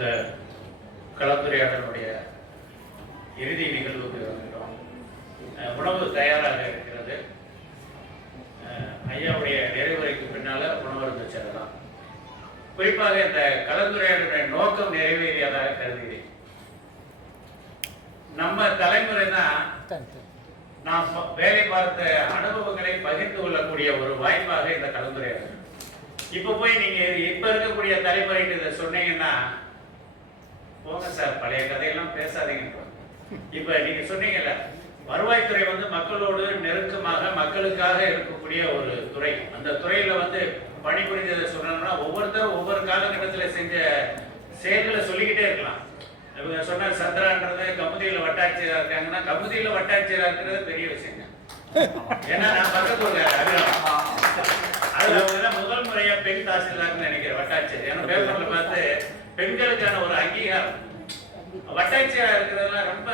இந்த கலந்துரையாடலுடைய இறுதி நிகழ்வுக்கு வந்துட்டோம். உணவு தயாராக இருக்கிறது. ஐயாவுடைய நிறைவுரைக்கு பின்னால உணவு இருந்துச்சதான். குறிப்பாக இந்த கலந்துரையாடலுடைய நோக்கம் நிறைவேறியதாக கருதுகிறேன். நம்ம தலைமுறை தான் நாம் வேலை பார்த்த அனுபவங்களை பகிர்ந்து கொள்ளக்கூடிய ஒரு வாய்ப்பாக இந்த கலந்துரையாடல். இப்ப போய் நீங்க இப்ப இருக்கக்கூடிய தலைமுறைக்கு இதை சொன்னீங்கன்னா, போங்க சார் பழைய கதையெல்லாம் பேசாதீங்க. இப்ப நீங்க சொன்னீங்கல்ல, வருவாய்த்துறை மக்களோடு நெருக்கமாக மக்களுக்காக இருக்கக்கூடிய ஒரு துறை. அந்த துறையில பணிபுரிஞ்சதை சொல்லணும்னா ஒவ்வொருத்தரும் ஒவ்வொரு காலகட்டத்தில் செஞ்ச செயல்களை சொல்லிக்கிட்டே இருக்கலாம். இவங்க சொன்ன சந்திரான்றது கமுதியில வட்டாட்சியரா இருக்காங்கன்னா, கமுதியில வட்டாட்சியரா இருக்கிறது பெரிய விஷயங்க. ஏன்னா நான் பக்கத்து அதுல முதல் முறையா பெண் தாசில்தார்னு நினைக்கிறேன் வட்டாட்சியர். ஏன்னா பேப்பர்ல பார்த்து பெண்களுக்கான ஒரு அங்கீகாரம் வட்டாட்சியரா இருக்கிறதுலாம் ரொம்ப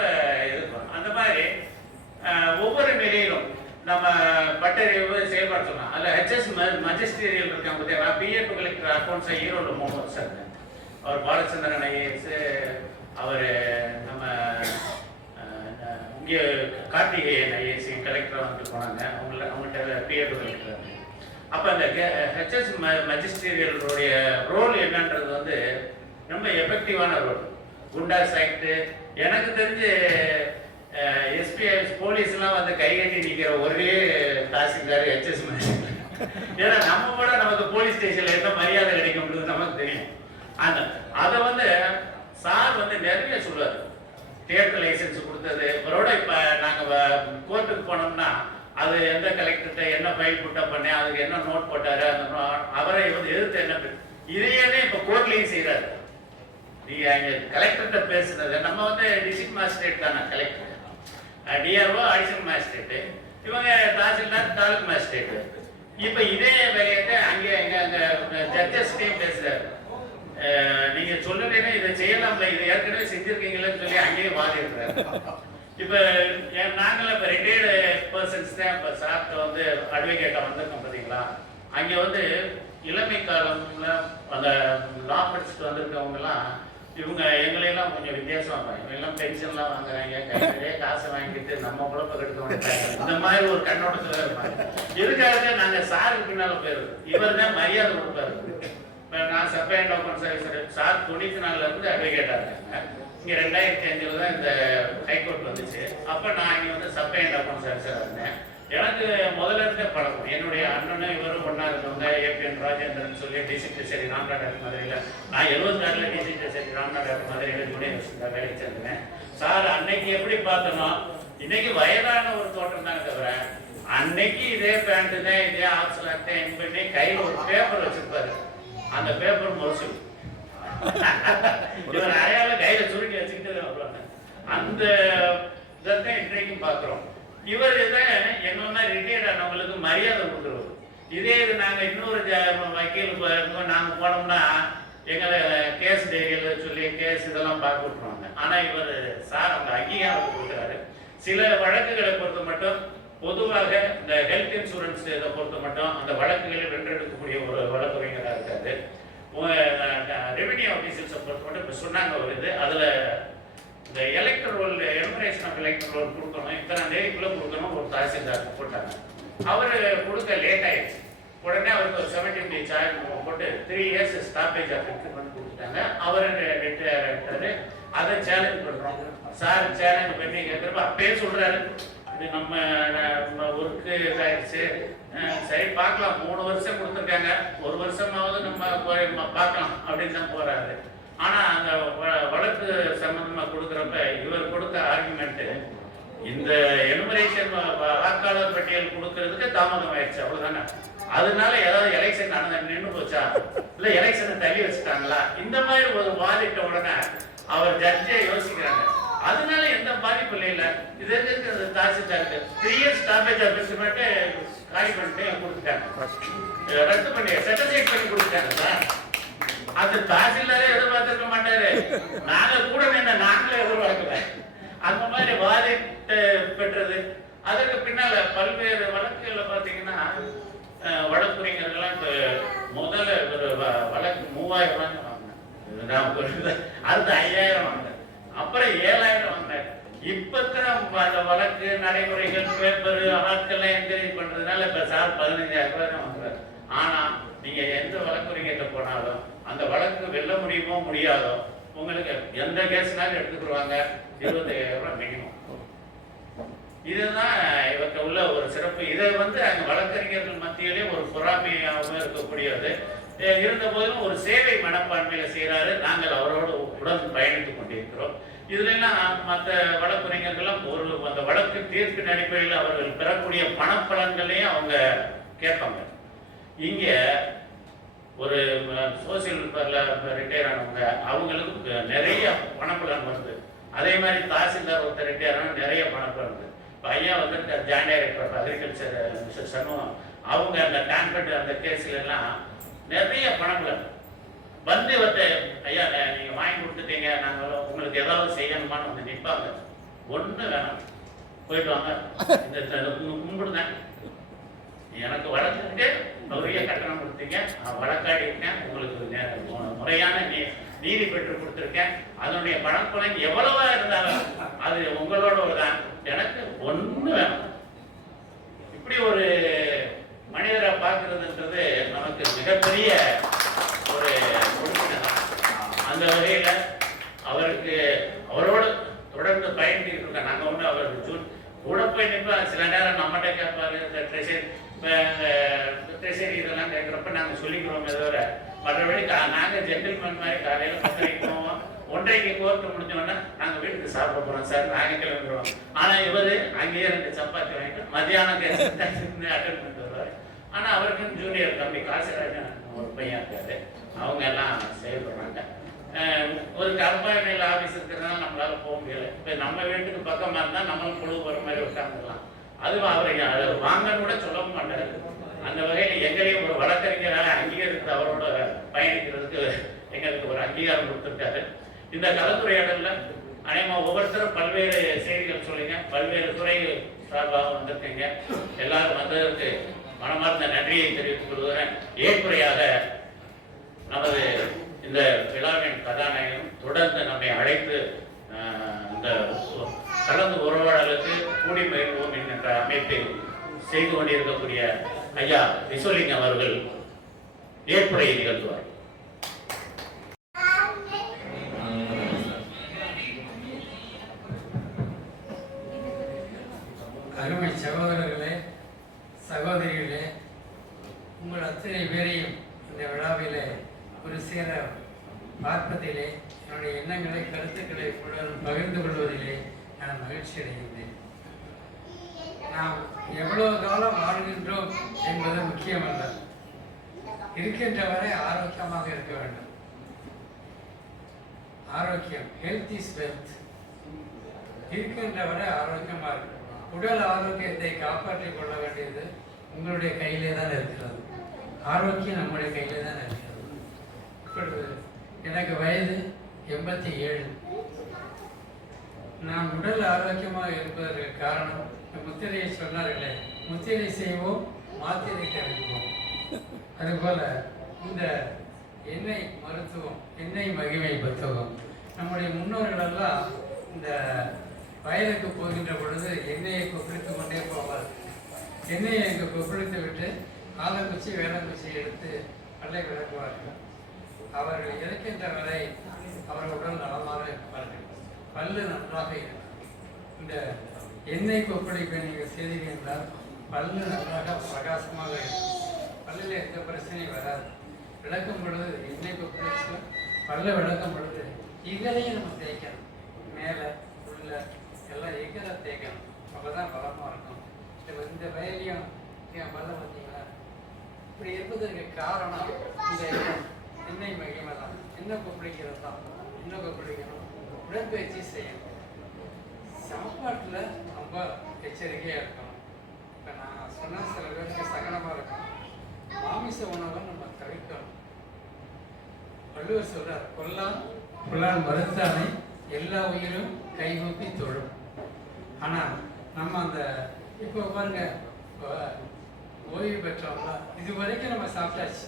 இருக்கும். அந்த மாதிரி ஒவ்வொரு நிலையிலும் நம்ம பட்டறிவு செயல்பாடு சொன்னோம். அதுல ஹெச்எஸ் மஜிஸ்ட்ரியல் இருக்காங்க பார்த்தீங்களா, பிஏ கலெக்டர் அக்கௌண்ட்ஸ் ஈரோடு 3 வருஷம் இருந்தேன். அவர் பாலச்சந்திரன் ஐஏஎஸ், அவர் நம்ம இங்கே கார்த்திகேயன் ஐஏஎஸ் கலெக்டர் போனாங்க. அவங்கள்ட்ட பிஏ கலெக்டர். அப்போ அந்த ஹெச்எஸ் மஜிஸ்ட்ரியலுடைய ரோல் என்னன்றது ரொம்ப எஃபெக்டிவான ரோல். குண்டாஸ் ஆக்ட் எனக்கு தெரிஞ்சு எஸ்பிஐ போலீஸ்லாம் கை கட்டி நிற்கிற ஒரே தாசில்தார் ஹெச்எஸ் மஜிஸ்ட்ரியல். ஏன்னா நம்ம கூட நமக்கு போலீஸ் ஸ்டேஷன்ல என்ன மரியாதை கிடைக்கும்ன்றது நமக்கு தெரியும். அந்த அதை சார் நிறைய சொல்லுவார். தியேட்டர் லைசன்ஸ் கொடுத்தது அவரோட. இப்ப நாங்க கோர்ட்டுக்கு போனோம்னா அது எந்த கலெக்டர்கிட்ட என்ன ஃபைல் புட்டப் பண்ணேன், அதுக்கு என்ன நோட் போட்டாரு, அந்த அவரை எதிர்த்து என்ன இதையே இப்ப கோர்ட்லயும் செய்யறாரு. நீங்க அங்க கலெக்டர்கிட்ட பேசுனது நம்ம டிஸ்ட்ரிக்ட் மேஜிஸ்ட்ரேட் தானே கலெக்டர், டிஆர்ஓ அடிஷனல் மேஜிஸ்ட்ரேட், இவங்க தாசில்தார் தாலுக் மேஜிஸ்ட்ரேட். இப்ப இதே வேலையை அங்கே அங்க ஜட்ஜஸ்டையும் பேசுறாரு. நீங்க சொல்லலைன்னா இதை செய்யலாம்ல, இதை ஏற்கனவே செஞ்சிருக்கீங்களன்னு சொல்லி அங்கேயே வாதி இருக்கிறாரு. இப்ப நாங்கள இப்ப ரிட்டையர்டு பர்சன்ஸ் தான் இப்ப சார்ட்ட அட்வொகேட்டா வந்திருக்கோம் பார்த்தீங்களா. அங்க இளமை காலம்ல அந்த லா படிச்சுட்டு வந்திருக்கவங்க எல்லாம் இவங்க எங்களையெல்லாம் கொஞ்சம் வித்தியாசமா இருப்பாங்க. இவங்க எல்லாம் பென்ஷன்லாம் வாங்குறாங்க, நிறைய காசை வாங்கிட்டு நம்ம குழப்ப கெடுக்க இந்த மாதிரி ஒரு கண்ணோட்டத்துல இருப்பாங்க. எதுக்காக நாங்க சாருக்கு பின்னால போயிருக்கோம். இவர் தான் மரியாதை கொடுப்பாரு. நான் supply and open service sir 94ல இருந்து அட்வொகேட்டா இருக்காங்க. இங்க 2005 தான் இந்த ஹைகோர்ட் வந்துச்சு. அப்ப நான் இங்க சப்ளை அண்ட் ஓப்பன் சர்வீஸா இருந்தேன். எனக்கு முதல்ல இருந்தே பழக்கம். என்னுடைய அண்ணனும் இவரும் ஒன்னா இருந்தவங்க. ஏபிஎன் ராஜேந்திரன் சொல்லி டிஸ்ட்ரிக்ட் ட்ரெஷரி ராம்நாட் மதுரையில, நான் 76ல டிஸ்ட்ரிக்ட் ட்ரெஷரி ராம்நாட் மதுரையில யூனிவர்சிட்டியில வேலைக்கு சேர்ந்தேன். சார் அன்னைக்கு எப்படி பார்த்தனோ இன்னைக்கு வயதான ஒரு தோட்டம் தானே தவிர, அன்னைக்கு இதே பேண்ட் தான், இதே ஆக்ஸ்லாக் தான் பண்ணி கையில் ஒரு பேப்பர் வச்சிருப்பாரு. அந்த பேப்பர் முரசு இவர் அறையால கையில சுருட்டி வச்சுக்கிட்டு வருவாங்க. அந்த இதைத்தான் இன்றைக்கும் பார்க்கிறோம். இவர் என்ன ரிட்டையர்ட் ஆனவங்களுக்கு மரியாதை கொடுக்குறவர். இதே இது நாங்க இன்னொரு வக்கீல் நாங்க போனோம்னா எங்களை கேஸ் டைரியில சொல்லி கேஸ் இதெல்லாம் பார்க்க விட்டுருவாங்க. ஆனா இவர் சார் அந்த அங்கீகாரம் கொடுக்குறாரு. சில வழக்குகளை பொறுத்த மட்டும் பொதுவாக இந்த ஹெல்த் இன்சூரன்ஸ் இதை பொறுத்த மட்டும் அந்த வழக்குகளை வென்றெடுக்கக்கூடிய ஒரு வழக்கறிஞராக இருக்காது. ரெவென்யூ ஆஃபீஸர்ஸை பொறுத்த மட்டும் இப்போ சொன்னாங்க ஒரு இது, அதுல இந்த elector roll enumeration of elector roll கொடுக்கணும், இத்தனை தேதிக்குள்ள கொடுக்கணும் ஒரு தாசில்தார் போட்டாங்க. அவர் கொடுக்க லேட் ஆயிடுச்சு. உடனே அவருக்கு ஒரு 70 day சார்ஜ் போட்டு 3 years ஸ்டாப்பேஜ் ஆஃப் இன்க்ரிமெண்ட் கொடுத்துட்டாங்க. அவர் ரிட்டையர் ஆகிட்டாரு. அதை சேலஞ்ச் பண்றோம். சார் சேலஞ்ச் பண்ணி கேட்குறப்ப அப்பயே சொல்றாரு, இது நம்ம ஒர்க்கு இதாயிடுச்சு, சரி பார்க்கலாம், 3 வருஷம் கொடுத்துருக்காங்க, 1 வருஷமாவது நம்ம பார்க்கலாம் அப்படின்னு தான் போறாரு. ஆனா அந்த வழக்கு சம்பந்தமா கொடுக்குறப்ப இவர் கொடுத்த ஆர்குமெண்ட், இந்த எனுமரேஷன் வாக்காளர் பட்டியல் கொடுக்கறதுக்கு தாமதம் ஆயிடுச்சு, அவ்வளவுதானே. அதனால ஏதாவது எலெக்ஷன் நின்று போச்சா, இல்ல எலெக்ஷனை தள்ளி வச்சுட்டாங்களா, இந்த மாதிரி ஒரு வாதிட்ட உடனே அவர் ஜட்ஜே யோசிக்கிறாங்க. அதனால எந்த பாதிப்பு இல்லை. இது இருக்கிறது தாசில்தாருக்கு 3 years ஸ்டாப்பேஜ் ஆஃப் இன்க்ரிமெண்ட் காலி பண்ணிட்டு கொடுத்துட்டாங்க, ரத்து பண்ணி செட்டில்மெண்ட் பண்ணி கொடுத்துட்டாங்க சார். அது தாசில்தாரே எதிர்பார்த்திருக்க மாட்டாரு, நாங்க கூட நாங்களே எதிர்பார்க்கல. அந்த மாதிரி வாதிட்டு பெற்றது. அதற்கு பின்னால பல்வேறு வழக்குகள்ல பாத்தீங்கன்னா வழக்குரைஞர்கள்லாம் இப்ப முதல்ல ஒரு வழக்கு 3000 வாங்கினேன். பேப்பர் ஆட்கள்லாம் என்கரேஜ் பண்றதுனால இப்ப சார் 15,000 ரூபாய் தான் வாங்குறாரு. ஆனா நீங்க எந்த வழக்குரைஞர்கிட்ட போனாலும் அந்த வழக்கு வெல்ல முடியுமோ முடியாதோ உங்களுக்கு எந்த கேஸ்னாலும் எடுத்துக்கிடுவாங்க. 25,000 ரூபாய் மினிமம். இதுதான் இவற்றை உள்ள ஒரு சிறப்பு. இதை அங்க வழக்கறிஞர்கள் மத்தியிலே ஒரு பொறாமையாகவும் இருக்கக்கூடியது. இருந்த போதிலும் ஒரு சேவை மனப்பான்மையில செய்யறாரு. நாங்கள் அவரோடு உடன் பயணித்துக் கொண்டிருக்கிறோம். இதுல எல்லாம் மற்ற வழக்கறிஞர்கள்லாம் ஒரு அந்த வழக்கு தீர்ப்பின் அடிப்படையில் அவர்கள் பெறக்கூடிய பணப்பலன்களையும் அவங்க கேட்பாங்க. இங்க ஒரு சோசியல் ரிட்டையர் ஆனவங்க அவங்களுக்கு நிறைய பணப்பலன் வருது. அதே மாதிரி தாசில்தார் ஒருத்தர் ரிட்டையர் ஆன நிறைய பணப்பலன் வருது. இப்போ ஐயா joint director agriculture mister Shanmugam அவங்க அந்த டான்பர்ட் அந்த கேஸ்ல எல்லாம் நிறைய பணப்பலன் இவற்றை ஐயா நீங்க வாங்கி கொடுத்துட்டீங்க, நாங்கள் உங்களுக்கு ஏதாவது செய்யணுமான்னு நிற்பாங்க. ஒண்ணு வேணாம், போயிட்டு வாங்க, இந்த கும்பிடுங்க, எனக்கு வழக்குக்கு நிறைய கட்டணம் கொடுத்தீங்க, நான் வழக்காடி இருக்கேன், உங்களுக்கு முறையான நீதி பெற்று கொடுத்துருக்கேன், அதனுடைய பணப்பலன் எவ்வளவா இருந்தாலும் அது உங்களோட தான், எனக்கு ஒண்ணு வேணும். இப்படி ஒரு மனிதரை பார்க்கறதுன்றது நமக்கு மிகப்பெரிய ஒரு கொடுப்பினை தான். அந்த வகையில அவருக்கு அவரோடு தொடர்ந்து பயணிட்டு இருக்கோம். நாங்கள் அவருக்கு கூட போய் நிற்பா. சில நேரம் நம்மகிட்ட கேட்பாரு, இந்த ட்ரெஷரி இதெல்லாம் கேட்குறப்ப நாங்கள் சொல்லிக்கிறோமே தவிர மற்றபடி நாங்கள் ஜென்டில்மேன் மாதிரி காலையில் 10:30 போவோம். 1:30 கோர்ட்டு முடிஞ்சோடனே நாங்கள் வீட்டுக்கு சாப்பிட போகிறோம் சார், நாங்கள் கிளம்பிடுவோம். ஆனால் இவர் அங்கேயே 2 சப்பாத்தி வாங்கிட்டு மத்தியானம் அட்டன் பண்ணிட்டு வருவார். ஆனால் அவருக்கு ஜூனியர் தம்பி காசிராஜன் ஒரு பையன் இருக்காரு, அவங்க எல்லாம் செயல்படுறாங்க. ஒரு கர்ப்பாயணியில் ஆஃபீஸ் இருக்கிறதுனால நம்மளால போக முடியல. இப்போ நம்ம வீட்டுக்கு பக்கமாக இருந்தால் நம்மளும் பொழுது போகிற மாதிரி உட்காந்துக்கலாம். அதுவும் அவரை வாங்கன்னு கூட சொல்லவும் மாட்டாரு. அந்த வகையில் எங்களையும் ஒரு வழக்கறிஞராக அங்கீகரித்து அவரோட பயணிக்கிறதுக்கு எங்களுக்கு ஒரு அங்கீகாரம் கொடுத்துருக்காரு. இந்த கலந்துரையாடல்ல அநேகமாக ஒவ்வொருத்தரும் பல்வேறு செய்திகள் சொல்லுங்க, பல்வேறு துறை சார்பாக வந்திருக்கீங்க. எல்லாரும் வந்ததற்கு மனமார்ந்த நன்றியை தெரிவித்துக் கொள்கிறேன். ஏற்புரையாக நமது இந்த விழாவின் கதாநாயகன் தொடர்ந்து நம்மை அழைத்து இந்த கலந்து உறவாடலுக்கு கூடி பயிர்வோம் என்கின்ற அமைப்பை செய்து கொண்டிருக்கக்கூடிய ஐயா விஸ்வலிங்கம் அவர்கள் ஏற்புரையை நிகழ்த்துவார். அருமை சகோதரர்களே, சகோதரிகளே, உங்கள் அத்தனை பேரையும் இந்த விழாவிலே ஒரு சேர பார்ப்பதிலே, என்னுடைய எண்ணங்களை கருத்துக்களை பகிர்ந்து கொள்வதிலே நான் மகிழ்ச்சி அடைகின்றேன். நாம் எவ்வளவு காலம் வாழ்கின்றோம் என்பது முக்கியமல்ல, இருக்கின்ற வரை ஆரோக்கியமாக இருக்க வேண்டும். ஆரோக்கியம், ஹெல்த் இஸ் வெல்த். இருக்கின்ற வரை ஆரோக்கியமாக இருக்கும். உடல் ஆரோக்கியத்தை காப்பாற்றிக் கொள்ள வேண்டியது உங்களுடைய கையிலே தான் இருக்கிறது. ஆரோக்கியம் நம்முடைய கையிலே தான் இருக்கிறது. இப்பொழுது எனக்கு வயது 87. நான் உடல் ஆரோக்கியமாக இருப்பதற்கு காரணம் முத்திரையை சொன்னார்களே, முத்திரை செய்வோம் மாத்திரை கருதுவோம். அதுபோல இந்த எண்ணெய் மருத்துவம், எண்ணெய் மகிமை புத்தகம், நம்முடைய முன்னோர்களெல்லாம் இந்த வயலுக்கு போகின்ற பொழுது எண்ணெயை கொப்பளித்து கொண்டே போவார். எண்ணெயை இங்கு கொப்பளித்து விட்டு ஆலங்குச்சி வேளங்குச்சி எடுத்து பல்லை விளக்குவார்கள். அவர்கள் இறக்கின்ற வரை அவர் உடல் நலமாக இருப்பார்கள், பல்லு நன்றாக இருக்கும். இந்த எண்ணெய் கொப்பளிப்பை நீங்கள் செய்தீர்கள் என்றால் பல்லு நன்றாக பிரகாசமாக இருக்கும், பல்லில் எந்த பிரச்சனையும் வராது. விளக்கும் பொழுது எண்ணெய் கொப்பளிச்சு பல்ல விளக்கும் பொழுது இகலையும் நம்ம தேய்க்கணும், மேலே உள்ள எல்லாம் எகலை தேய்க்கணும், அப்போ தான் பலமாக இருக்கும். இந்த வயலையும் என் பல்ல பார்த்தீங்களா, இப்படி இருப்பதற்கு காரணம் இந்த எண்ணெய் மகிமை தான். எண்ணெய் கொப்பளிக்கிறது தான், எண்ணெய் கொப்பளிக்கணும், உடற்பயிற்சி செய்யணும். சாப்பாட்டில் ரொம்ப எச்சரிக்கையாக இருக்கணும். இப்போ நான் சொன்னால் சில பேருக்கு சகனமாக இருக்கும். மாமிச உணவை நம்ம தவிர்க்கணும். வள்ளுவர் சொல்றார், கொல்லான் மறுத்தானை எல்லா உயிரும் கைகூப்பி தொழும். ஆனால் நம்ம அந்த இப்போ பாருங்க, ஓய்வு பெற்றவங்களா இது வரைக்கும் நம்ம சாப்பிட்டாச்சு,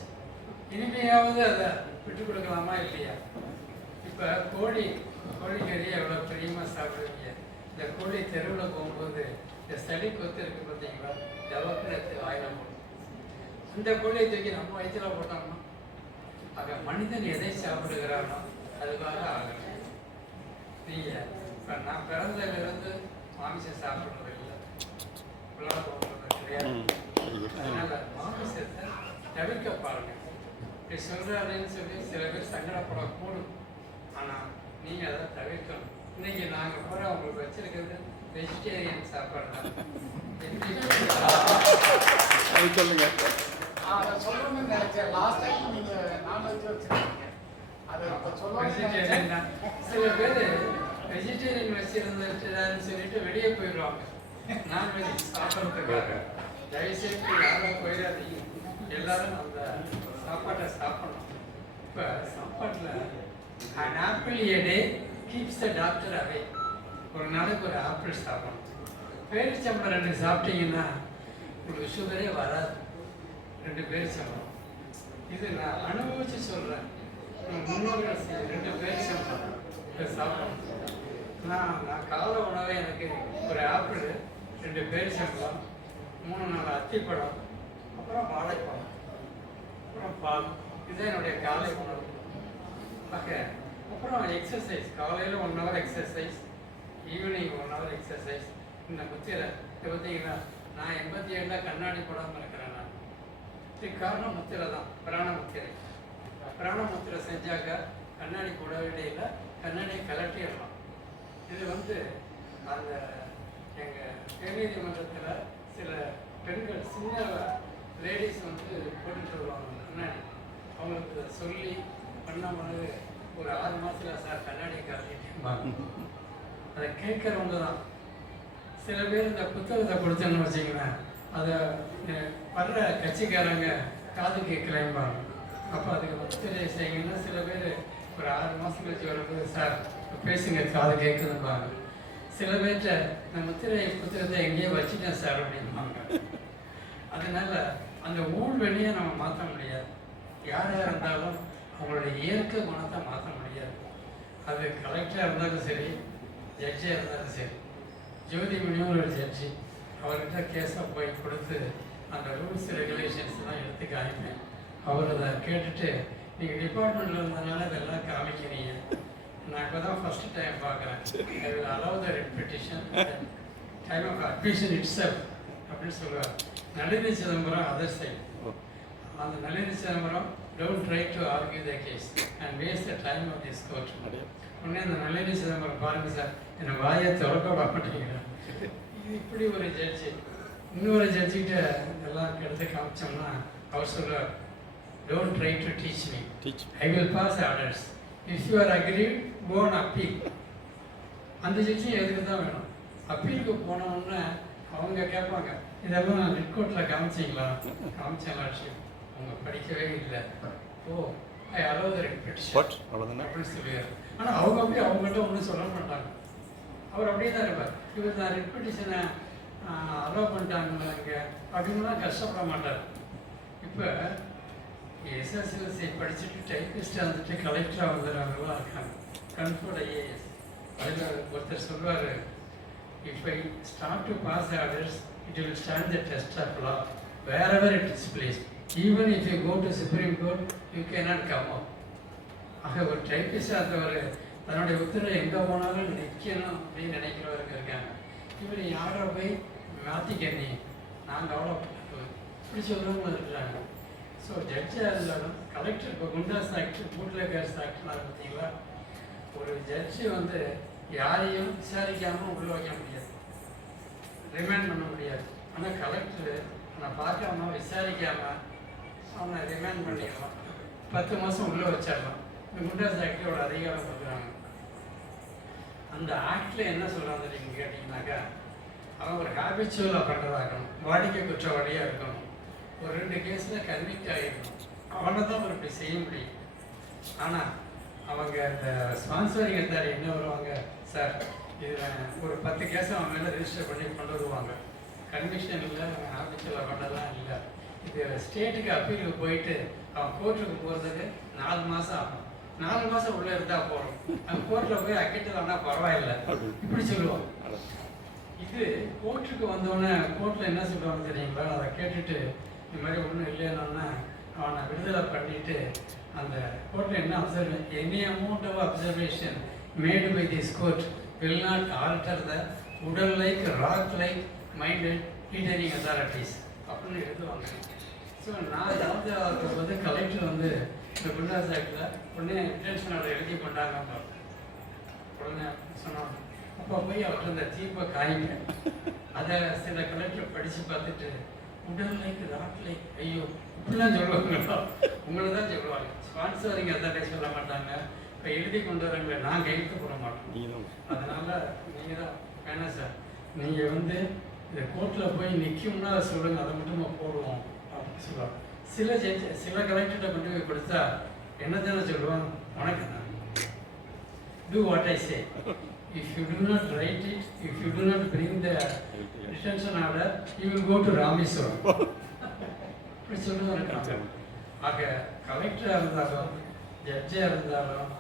இனிமையாவது அதை விட்டு கொடுக்கலாமா இல்லையா? இப்போ கோழிக்கறி எவ்வளோ பிரியமாக சாப்பிடுவீங்க. இந்த கோழி தெருவில் போகும்போது இந்த ஸ்டடி கொத்து இருக்குது பார்த்தீங்களா, டெவலப்னு எடுத்து வாயில போடும். அந்த கொள்ளையை தூக்கி நம்ம வயிற்றுல போட்டோம்னா ஆக மனிதன் எதை சாப்பிடுகிறானோ அதுக்காக ஆகணும். நீங்கள் இப்போ நான் பிறந்ததுலேருந்து மாமிசம் சாப்பிட்றது இல்லை, உலகம் கிடையாது. அதனால் மாமிசத்தை தவிர்க்க பாருங்க. இப்படி சொல்கிறாருன்னு சொல்லி சில பேர் சங்கடப்படக்கூடும், ஆனால் நீங்கள் அதை தவிர்க்கணும். இன்னைக்கு நாங்கள் பூரா உங்களுக்கு வச்சிருக்கிறது வெஜிடேரியன் சாப்பாடு தான். சொல்லுங்க. அதை சொல்லணும்னு நினைச்சேன். லாஸ்ட் டைம் நீங்கள் நான்வெஜ் வச்சுருக்கீங்க, அதை இப்போ வெஜிடேரியன் தான். சில பேர் வெஜிடேரியன் வச்சிருந்துட்டாருன்னு சொல்லிட்டு வெளியே போயிடுவாங்க நான்வெஜ் சாப்பிட்றதுக்காக. தயவுசெய்து யாரும் போயிடாதீங்க, எல்லாரும் அந்த சாப்பாட்டை சாப்பிடணும். இப்போ சாப்பாட்டில் an apple a day keeps the doctor away. ஒரு நாளைக்கு ஒரு ஆப்பிள் சாப்பிடணும். பேரிச்சம்பழம் 2 சாப்பிட்டீங்கன்னா உங்களுக்கு சுகரே வராது. 2 பேரிச்சம்பழம். இது நான் அனுபவிச்சு சொல்கிறேன். முன்னோர்கள் 2 பேரிச்சம்பழம் சாப்பிடணும். நான் கால உணவை எனக்கு ஒரு ஆப்பிள், 2 பேரிச்சம்பழம், 3-4 அத்திப்பழம், அப்புறம் வாழைப்பழம், அப்புறம் பால். இதுதான் என்னுடைய காலை உணவு. ஓகே. அப்புறம் எக்ஸசைஸ், காலையில் 1 hour exercise, evening 1 hour exercise. இந்த முத்திரை இதை பார்த்தீங்கன்னா நான் 87 கண்ணாடி போடாமல் இருக்கிறேன். நான் இதுக்கு காரணம் முத்திரை தான், பிராண முத்திரை. பிராண முத்திரை செஞ்சாக்க கண்ணாடி போட வேண்டியதில்லை, கண்ணாடியை கலட்டிடலாம். இது வந்து அந்த எங்கள் உயர்நீதிமன்றத்தில் சில பெண்கள், சின்ன லேடிஸ் வந்து போட்டுட்டு வருவாங்க கண்ணாடி. அவங்களுக்கு சொல்லி பண்ண போது ஒரு 6 மாதத்தில் சார் கண்ணாடி கலட்டிட்டு அதை கேட்குறவங்க தான். சில பேர் இந்த புத்தகத்தை கொடுத்தோன்னு வச்சிங்கன்னா அதை வர்ற கட்சிக்காரங்க காது கேட்கலைம்பாங்க. அப்போ அதுக்கு முத்திரை செய்யுங்கன்னா சில பேர் ஒரு 6 மாதம் கழிச்சு வரும்போது சார் பேசுங்க காது கேட்குதும்பாங்க. சில பேர்கிட்ட இந்த முத்திரை புத்தகத்தை எங்கேயோ வச்சுட்டேன் சார் அப்படின்பாங்க. அதனால அந்த ஊழ்வெளியை நம்ம மாற்ற முடியாது. யாராக இருந்தாலும் அவங்களுடைய இயற்கை குணத்தை மாற்ற முடியாது. அது கலெக்டராக இருந்தாலும் சரி, ஜட்ஜாக இருந்தாலும் சரி. ஜோதிமணியும் ஒரு ஜட்ஜி, அவர்கிட்ட கேஸை போய் கொடுத்து அந்த ரூல்ஸ் ரெகுலேஷன்ஸ்லாம் எடுத்து காமிப்பேன். அவர் அதை கேட்டுட்டு நீங்கள் டிபார்ட்மெண்ட்டில் இருந்ததுனால இதெல்லாம் காமிக்கிறீங்க, நான் இப்போ தான் ஃபஸ்ட்டு டைம் பார்க்குறேன், I will allow the writ petition time of admission itself அப்படின்னு சொல்லுவார். Nalini Chidambaram other side. அந்த Nalini Chidambaram don't try to argue the case and waste the time of this court. உடனே அந்த நளினி சிதம்பரம் பாருங்க சார், என்னை வாயை திறக்க மாட்டேங்கிறேன். இது இப்படி ஒரு ஜட்ஜி. இன்னொரு ஜட்ஜிக்கிட்ட எல்லாம் எடுத்து காமிச்சோம்னா அவர் சொல்லுவார், don't try to teach me, I will pass orders, if you are agreed go on appeal. அந்த ஜட்ஜியும் எதுக்கு தான் வேணும். அப்பீலுக்கு போனோம்னா அவங்க கேட்பாங்க, இதெல்லாம் ரிட்கோர்ட்டில் காமிச்சிங்களா? காமிச்சலாட்சி அவங்க படிக்கவே இல்லை. ஓ ஐ அலோவ் த ரிட் பெட்டிஷன் அப்படின்னு சொல்லுவார். ஆனால் அவங்க அப்படியே அவங்கள்ட்ட ஒன்றும் சொல்ல மாட்டாங்க. அவர் அப்படியே தான் இருப்பார். இவர் நான் ரிட் பெட்டிஷனை அலோவ் பண்ணிட்டாங்களா இங்கே அப்படின்லாம் கஷ்டப்பட மாட்டார். இப்போ எஸ்எஸ்எல்சி படிச்சுட்டு டைப்பிஸ்டாக வந்துட்டு கலெக்டராக வந்துடுறவங்களாம் இருக்காங்க. Conferred IAS. அதில் ஒருத்தர் சொல்வார், if I start to pass orders, it will stand the test of law wherever it is placed. Even if you go to Supreme Court, you cannot come out. ஆக ஒரு டைப்பிஸ்டாக இருந்தவர் தன்னுடைய உத்தரவை எங்கே போனாலும் நிற்கணும் அப்படின்னு நினைக்கிறவருக்கு இருக்காங்க. இவர் யாரை போய் மாற்றிக்கண்ணி நாங்கள் அவ்வளோ இப்படி சொல்கிறவங்க இருக்கிறாங்க. ஸோ ஜட்ஜாக இருந்தாலும் கலெக்டர், இப்போ குண்டாஸ் ஆக்ட், பூட்லகர்ஸ் ஆக்ட்லாம் பார்த்தீங்களா, ஒரு ஜட்ஜு வந்து யாரையும் விசாரிக்காமல் உள்ள வைக்க முடியாது, ரிமைண்ட் பண்ண முடியாது. ஆனால் கலெக்டர் அவனை பார்க்காம விசாரிக்காமல் அவனை ரிமைண்ட் பண்ணிடலாம், 10 மாதம் உள்ளே வச்சிடலாம். இந்த குண்டாஸ் ஆக்டோட அதிகாரம் கொடுக்குறாங்க. அந்த ஆக்டில் என்ன சொல்கிறாங்க நீங்கள் கேட்டிங்கனாக்கா, அவன் ஒரு ஹேபிச்சுவல் அஃபெண்டராக இருக்கணும், வாடிக்கை குற்றவாளியாக இருக்கணும், ஒரு 2 கேஸில் கன்விக்ட் ஆகிருக்கணும், அவனை தான் ஒரு இப்படி செய்ய முடியும். ஆனால் அவங்க இந்த ஸ்பான்சரிங் இருந்தார் என்ன வருவாங்க, சார் இதில் ஒரு 10 கேஸை அவன் மேலே ரிஜிஸ்டர் பண்ணி கொண்டு வருவாங்க. கன்விக்ஷன் இல்லை, அவன் ஹேபிச்சுவல் அஃபெண்டர்லாம் இல்லை. இது ஸ்டேட்டுக்கு அப்பீலுக்கு போயிட்டு அவன் கோர்ட்டுக்கு போகிறதுக்கு 4 மாதம் ஆகும். 4 மாதம் உள்ளே இருந்தால் போகிறோம், அவன் கோர்ட்டில் போய் அக்கிட்டு ஆனால் பரவாயில்லை இப்படி சொல்லுவான். இது கோர்ட்டுக்கு வந்தோடனே கோர்ட்டில் என்ன சொல்லுவாங்க தெரியுங்களா? அதை கேட்டுட்டு இந்த மாதிரி ஒன்றும் இல்லைன்னா அவனை விடுதலை பண்ணிட்டு அந்த கோர்ட்டில் என்ன any amount of observation made by this court will not alter the உடல் like rock like minded leading authorities அப்படின்னு எழுதுவாங்க. ஸோ நான் ஏதாவது அவருக்கு வந்து கலெக்டர் வந்து இந்த குண்டாஸ் ஆக்டில் உடனே இன்டென்ஷனோட எழுதி கொண்டாங்க உடனே சொன்னாங்க. அப்போ போய் அவர்கிட்ட அந்த தீர்ப்பை காய்ங்க. அதை சில கலெக்டர் படித்து பார்த்துட்டு உடல் லைக் ராக் லைக் ஐயோ இப்படிலாம் சொல்லுவாங்களோ உங்களை தான் சொல்லுவாங்க. ஸ்பான்சரிங் அத்தாரிட்டி சொல்ல மாட்டாங்க. இப்போ எழுதி கொண்டு வரவங்களை நான் கையெழுத்து போட மாட்டேன். அதனால் நீங்கள் தான் வேணாம் சார், நீங்கள் வந்து இந்த கோர்ட்டில் போய் நிற்கும்னா அதை சொல்லுங்கள், அதை மட்டும் நம்ம போடுவோம் அப்படின்னு சொல்லுவாங்க. சில கலெக்டர்கிட்ட கொண்டு போய் கொடுத்தா என்ன தானே சொல்லுவாங்க, வணக்கம் தான், do what I say. If you do not write it, if you do not bring the detention order, you will go to Rameswaram. இப்படி சொல்லுவாங்க. ஆக கலெக்டராக இருந்தாலும் ஜட்ஜாக இருந்தாலும்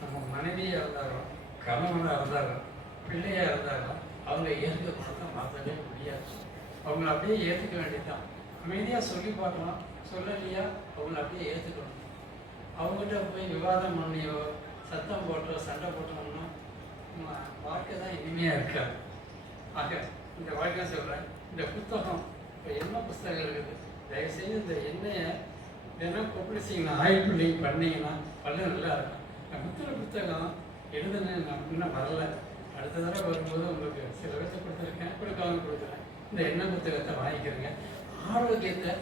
நம்ம மனைவியாக இருந்தாலும் கணவனாக இருந்தாலும் பிள்ளையாக இருந்தாலும் அவங்க ஏற்றுக்க மாற்றவே முடியாது. அவங்கள அப்படியே ஏற்றுக்க வேண்டியதுதான். அமைதியாக சொல்லி பார்க்கலாம், சொல்லலையா அவங்கள அப்படியே ஏற்றுக்கணும். அவங்ககிட்ட போய் விவாதம் பண்ணியோ சத்தம் போட்டோ சண்டை போட்டோம்னா வாழ்க்கை தான் இனிமையாக இருக்காது. ஆக இந்த வாழ்க்கை சொல்கிறேன், இந்த புத்தகம் இப்போ என்ன புத்தகம் இருக்குது, தயவுசெய்து இந்த எண்ணெயை தினம் கொப்பளிச்சிங்கன்னா ஆயில் பில்லிங் பண்ணிங்கன்னா பல்ல நல்லா இருக்கும். இந்த புத்தகம் எழுதுனேன் நான் இன்னும் வரல. அடுத்த தடவை வரும்போது உங்களுக்கு சில விஷயத்தை கொடுத்துருக்கேன், கொடுக்காம கொடுக்குறேன். இந்த எண்ணெய் புத்தகத்தை வாங்கிக்கிறேங்க. ஆரோக்கியத்தை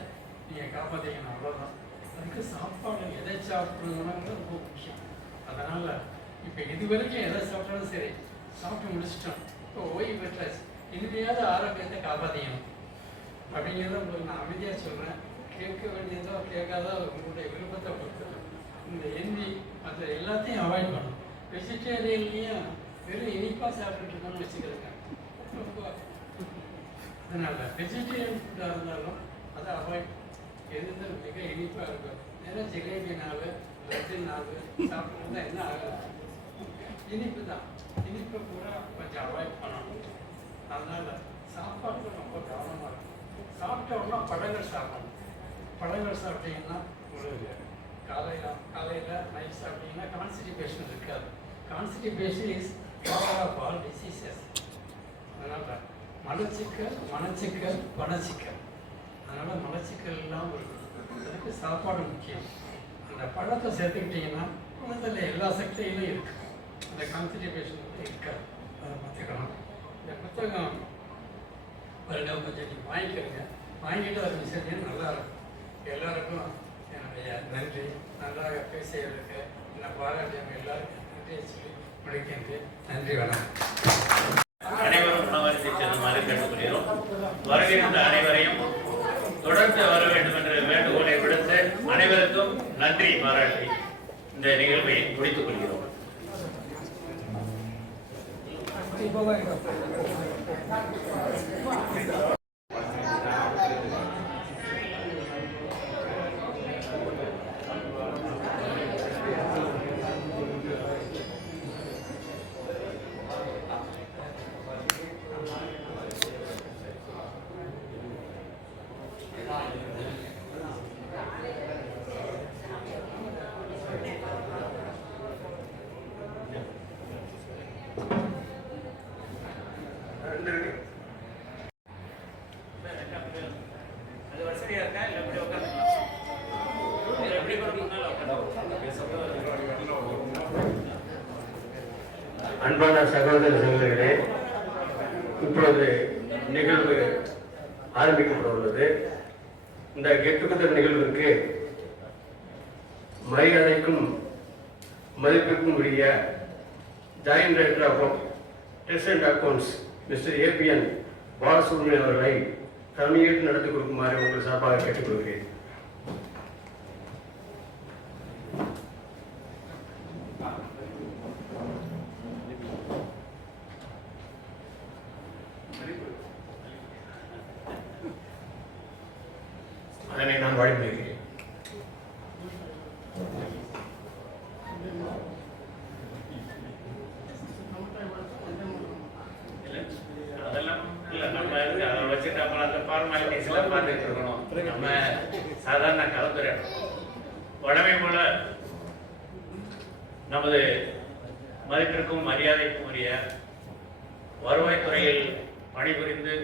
நீங்கள் காப்பாற்றிக்கணும், அவ்வளோதான். அதுக்கு சாப்பாடு எதை சாப்பிடணுங்கிறது ரொம்ப முக்கியம். அதனால் இப்போ இது வரைக்கும் எதை சாப்பிட்டாலும் சரி, சாப்பிட்டு முடிச்சிட்டோம், இப்போ ஓய்வு பெற்றாச்சு, இனிமையாவது ஆரோக்கியத்தை காப்பாற்றிக்கணும் அப்படிங்கிறத உங்களுக்கு நான் அமைதியாக சொல்கிறேன். கேட்க வேண்டியதோ கேட்காதோ உங்களுடைய விருப்பத்தை பொறுத்து. இந்த எண்ணி மற்ற எல்லாத்தையும் அவாய்ட் பண்ணணும். வெஜிடேரியன்லேயும் வெறும் இனிப்பாக சாப்பிட்டுட்டு இருக்கோம்னு வச்சுக்கிறேங்க. ரொம்ப அதனால் வெஜிடேரியன் ஃபுட்டாக இருந்தாலும் அதை அவாய்ட், எது மிக இனிப்பாக இருக்கும். ஏன்னா ஜிலேபி நாள் லட்டு நாள் சாப்பிட்றது என்ன ஆகாது, இனிப்பு தான். இனிப்பை பூரா கொஞ்சம் அவாய்ட் பண்ணணும். அதனால் சாப்பாடு ரொம்ப கவனமாக இருக்கும். சாப்பிட்டோம்னா பழங்கள் சாப்பிடணும். பழங்கள் சாப்பிட்டீங்கன்னா உங்களுக்கு காலையில் நைட் சாப்பிட்டீங்கன்னா கான்ஸ்டிபேஷன் இருக்காது. Constipation is father of all diseases. அதனால் மலச்சிக்கல் பணச்சிக்கல், அதனால் மலச்சிக்கல் இல்லாமல் இருக்கும். அதுக்கு சாப்பாடு முக்கியம். அந்த பழத்தை சேர்த்துக்கிட்டிங்கன்னா குழந்தைல எல்லா சக்தியிலும் இருக்குது, அந்த கான்ஸ்டிபேஷன் இருக்காது. அதை பார்த்துக்கலாம். இந்த புத்தகம் பாருங்க, கொஞ்சம் நீங்கள் வாங்கிக்கிறங்க. வாங்கிட்டு அதை விஷயம் நல்லாயிருக்கும். எல்லாருக்கும் என்னுடைய நன்றி. நன்றாக பேசியதற்கு என்னை பாராட்டியவங்க எல்லாருக்கும் நன்றியை சொல்லி முடிக்கின்றேன். நன்றி, வணக்கம். அனைவரும் உணவருந்தி செல்லுமாறு கேட்டுக்கொள்கிறோம். வருகின்ற அனைவரையும் தொடர்ந்து வர வேண்டும் என்ற வேண்டுகோளை விடுத்து அனைவருக்கும் நன்றி பாராட்டி இந்த நிகழ்வை முடித்துக் கொள்கிறோம். அன்பான சகோதர சகோதரிகளே, இப்பொழுது நிகழ்வு ஆரம்பிக்கப்பட உள்ளது. இந்த கெட் டுகெதர் நிகழ்விற்கு மரியாதைக்கும் மதிப்பிற்கும் உரிய joint director of test and accounts mister ABN Balasubramanian அவர்களை தலைமையேற்று நடத்தி கொடுக்குமாறு உங்கள் சார்பாக கேட்டுக்கொள்கிறேன். அதனை நான் வழிமொழிகிறேன். அதெல்லாம் ஃபார்மாலிட்டிஸ் எல்லாம் பார்த்துட்டு இருக்கணும். நம்ம சாதாரண கலந்துரையாடல் வழமை போல நமது மதிப்பிற்கும் மரியாதைக்கும் உரிய வருவாய்த்துறையில் பணிபுரிந்து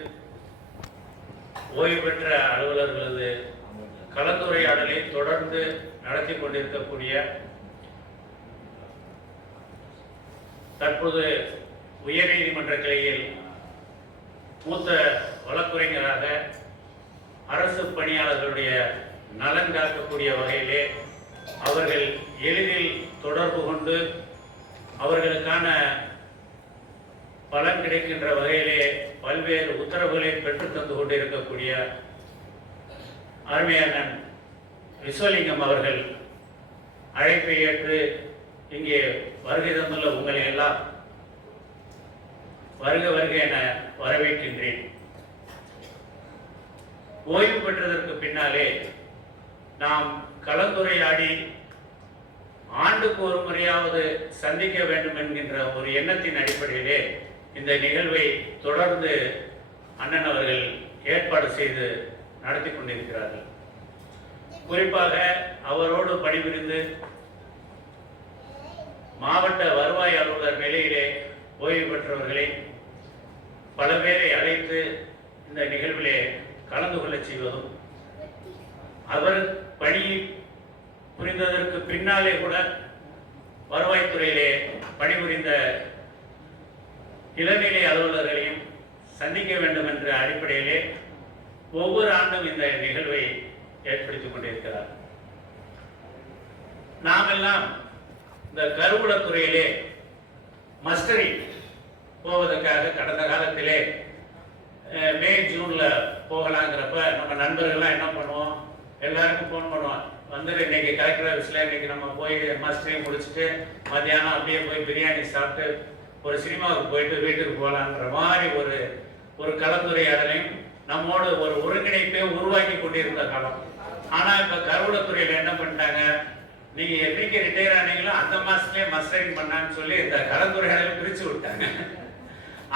ஓய்வு பெற்ற அலுவலர்களது கலந்துரையாடலை தொடர்ந்து நடத்தி கொண்டிருக்கக்கூடிய தற்போது உயர்நீதிமன்ற கிளையில் மூத்த வழக்குரைஞராக அரசு பணியாளர்களுடைய நலன் காக்கக்கூடிய வகையிலே அவர்கள் எளிதில் தொடர்பு கொண்டு அவர்களுக்கான பலன் கிடைக்கின்ற வகையிலே பல்வேறு உத்தரவுகளை பெற்று தந்து கொண்டிருக்கக்கூடிய அருமையான விஸ்வலிங்கம் அவர்கள் அழைப்பை ஏற்று இங்கே வருகை தந்துள்ள உங்களை எல்லாம் வருக வருக என வரவேற்கின்றேன். ஓய்வு பெற்றதற்கு பின்னாலே நாம் கலந்துரையாடி ஆண்டுக்கு ஒரு முறையாவது சந்திக்க வேண்டும் என்கின்ற ஒரு எண்ணத்தின் அடிப்படையிலே இந்த நிகழ்வை தொடர்ந்து அண்ணன் அவர்கள் ஏற்பாடு செய்து நடத்தி கொண்டிருக்கிறார்கள். குறிப்பாக அவரோடு பணிபுரிந்து மாவட்ட வருவாய் அலுவலர் நிலையிலே ஓய்வு பெற்றவர்களை பல பேரை அழைத்து இந்த நிகழ்விலே கலந்து கொள்ள செய்வதும், அவர் பணி புரிந்ததற்கு பின்னாலே கூட வருவாய்த்துறையிலே பணிபுரிந்த இளநிலை அலுவலர்களையும் சந்திக்க வேண்டும் என்ற அடிப்படையிலே ஒவ்வொரு ஆண்டும் இந்த நிகழ்வை ஏற்படுத்திக் கொண்டிருக்கிறார். நாமெல்லாம் இந்த கருவூலத்துறையிலே மஸ்டரி போவதற்காக கடந்த காலத்திலே மே ஜூன்ல போகலாங்கிறப்ப நம்ம நண்பர்கள்லாம் என்ன பண்ணுவோம், எல்லாருக்கும் ஃபோன் பண்ணுவோம், வந்துட்டு இன்னைக்கு கலெக்டர் ஆஃபீஸில் இன்னைக்கு நம்ம போய் மஸ்டரி முடிச்சுட்டு மத்தியானம் அப்படியே போய் பிரியாணி சாப்பிட்டு ஒரு சினிமாவுக்கு போயிட்டு வீட்டுக்கு போகலான்ற மாதிரி ஒரு கலந்துரையாடலையும் நம்மோடு ஒரு ஒருங்கிணைப்பை உருவாக்கி கொண்டிருந்த காலம். ஆனால் இப்போ கருவூலத்துறையில் என்ன பண்ணிட்டாங்க, நீங்கள் என்னைக்கு ரிட்டையர் ஆனீங்களோ அந்த மாதத்துலேயே மஸ்டரிங் பண்ணான்னு சொல்லி இந்த கலந்துரையாடலை பிரித்து விட்டாங்க.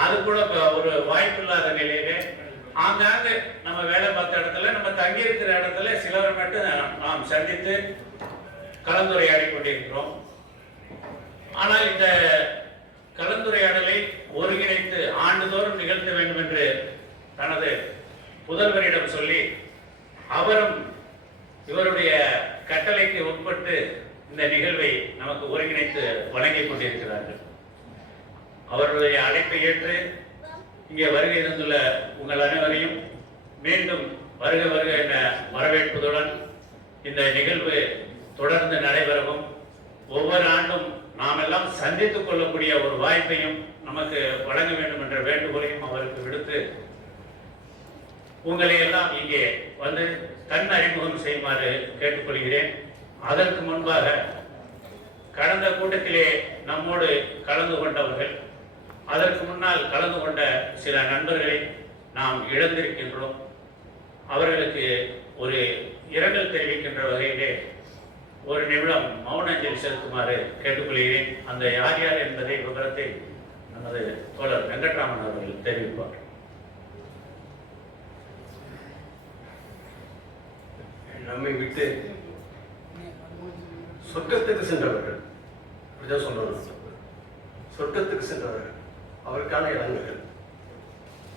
அது கூட இப்போ ஒரு வாய்ப்பு இல்லாத நிலையிலே ஆங்காங்க நம்ம வேலை பார்த்த இடத்துல நம்ம தங்கியிருக்கிற இடத்துல சிலரை மட்டும் நாம் சந்தித்து கலந்துரையாடி கொண்டிருக்கிறோம். ஆனால் இந்த கலந்துரையாடலை ஒருங்கிணைத்து ஆண்டுதோறும் நிகழ்த்த வேண்டும் என்று தனது புதல்வரிடம் சொல்லி அவரும் இவருடைய கட்டளைக்கு உட்பட்டு இந்த நிகழ்வை நமக்கு ஒருங்கிணைத்து வழங்கிக் கொண்டிருக்கிறார்கள். அவருடைய அழைப்பை ஏற்று இங்கே வருகை தந்துள்ள உங்கள் அனைவரையும் மீண்டும் வருக வருக என வரவேற்பதுடன் இந்த நிகழ்வு தொடர்ந்து நடைபெறவும் ஒவ்வொரு ஆண்டும் நாம் எல்லாம் சந்தித்துக் கொள்ளக்கூடிய ஒரு வாய்ப்பையும் நமக்கு வழங்க வேண்டும் என்ற வேண்டுகோளையும் அவருக்கு விடுத்து உங்களை எல்லாம் இங்கே வந்து தன் அறிமுகம் செய்யுமாறு கேட்டுக்கொள்கிறேன். அதற்கு முன்பாக கடந்த கூட்டத்திலே நம்மோடு கலந்து கொண்டவர்கள், அதற்கு முன்னால் கலந்து கொண்ட சில நண்பர்களை நாம் இழந்திருக்கின்றோம். அவர்களுக்கு ஒரு இரங்கல் தெரிவிக்கின்ற வகையிலே ஒரு நிமிடம் மௌன அஞ்சலி செலுத்துமாறு கேட்டுக்கொள்கிறேன். அந்த யார் யார் என்பதை விவரத்தை நமது தோழர் வெங்கட்ராமன் அவர்கள் தெரிவிப்பார். நம்மை விட்டு சொர்க்கத்துக்கு சென்றவர்கள், அப்படிதான் சொல்றோம், சொர்க்கத்துக்கு சென்றவர்கள், அவருக்கான இளங்கர்கள்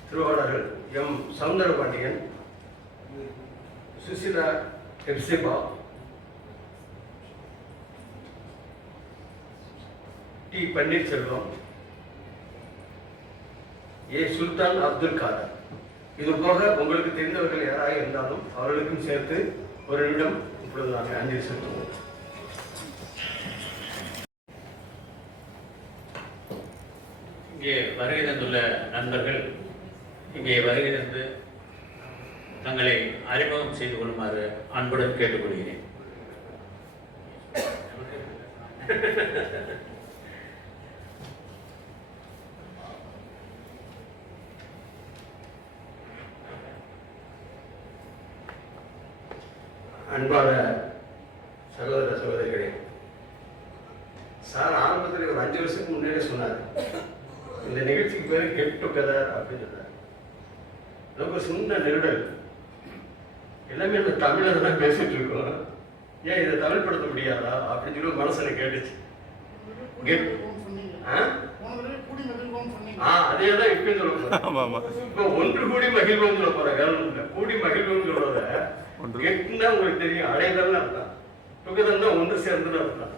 திருவாளர்கள் எம் சவுந்தரபாண்டியன், சுசிலா ஹெப்சிபா, டி பன்னீர்செல்வம், ஏ சுல்தான் அப்துல் காதர். இது போக உங்களுக்கு தெரிந்தவர்கள் யாராக இருந்தாலும் அவர்களுக்கும் சேர்த்து ஒரு நிமிடம் இப்பொழுது நாங்கள் அஞ்சலி செலுத்துவோம். இங்கே வருகை தந்துள்ள நண்பர்கள் இங்கே வருகை தந்து தங்களை அறிமுகம் செய்து கொள்ளுமாறு அன்புடன் கேட்டுக்கொள்கிறேன். அன்பான சகோதர சகோதரிகளே, சார் ஆரம்பத்தில் ஒரு 5 வருஷத்துக்கு முன்னாடியே சொன்னார், இந்த நிகழ்ச்சிக்கு பேர் கெட் டுகெதர் அப்படின்னு சொன்னார். நமக்கு சின்ன நெருடல் எல்லாமே நம்ம தமிழில் தான் பேசிட்டு இருக்கோம், ஏன் இதை தமிழ் படுத்த முடியாதா அப்படின்னு சொல்லி மனசுல கேட்டுச்சு. அதே தான் இப்பயும் சொல்ல போறேன். இப்போ ஒன்று கூடி மகிழ்வோம் சொல்ல போறேன், வேலை இல்லை. கூடி மகிழ்வோம் சொல்றத கெட்டுன்னா உங்களுக்கு தெரியும், அடைதல் அர்த்தம். டுகெதர்னா ஒன்று சேர்ந்துன்னு அர்த்தம்.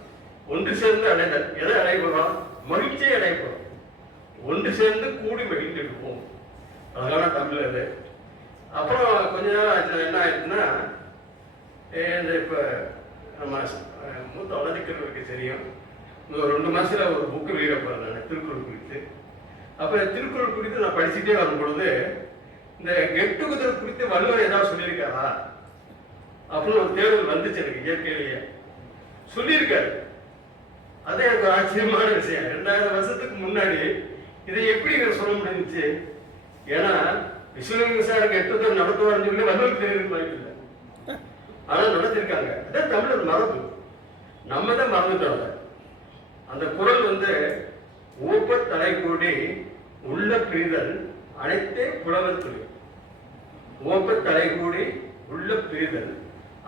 ஒன்று சேர்ந்து அடைதல், எதை அடைய போறோம்? மகிழ்ச்சியை அடைய போறோம். ஒன்று சேர்ந்து கூடி மகிழ்ந்து இருப்போம், அதனால தமிழ் அது. அப்புறம் கொஞ்ச நாள் என்ன ஆயிடுச்சுன்னா, இந்த இப்போ நம்ம மூத்த வளர்க்கிறவருக்கு தெரியும், ஒரு 2 மாசத்துல ஒரு புக்கு வெளியிட போறேன் நான், திருக்குறள் குறித்து. அப்போ திருக்குறள் குறித்து நான் படிச்சுட்டே வரும் பொழுது, இந்த கெட் டுகெதர் குறித்து வள்ளுவர் ஏதாவது சொல்லியிருக்காரா அப்படின்னு ஒரு தேர்தல் வந்துச்சு எனக்கு. இயற்கையிலேயே சொல்லியிருக்காரு. அதே எனக்கு ஆச்சரியமான விஷயம். 2000 வருஷத்துக்கு முன்னாடி இதை எப்படி சொல்ல முடிஞ்சிச்சு? ஏன்னா விஸ்வலிங்க சார் கெட் டுகெதர் நடத்துவார்னு சொல்லி வள்ளுவர் தெரிவிக்க வாய்ப்பு இல்லை, ஆனா நடத்திருக்காங்க. அதான் தமிழர் மரபு, நம்ம தான் மறந்துட்டோம். அந்த குரல் வந்து ஊப்ப தலைக்கூடி உள்ள பிரிதல் அனைத்தே புலவர் தொழில். ஊப்ப தலைக்கூடி உள்ள பிரிதல்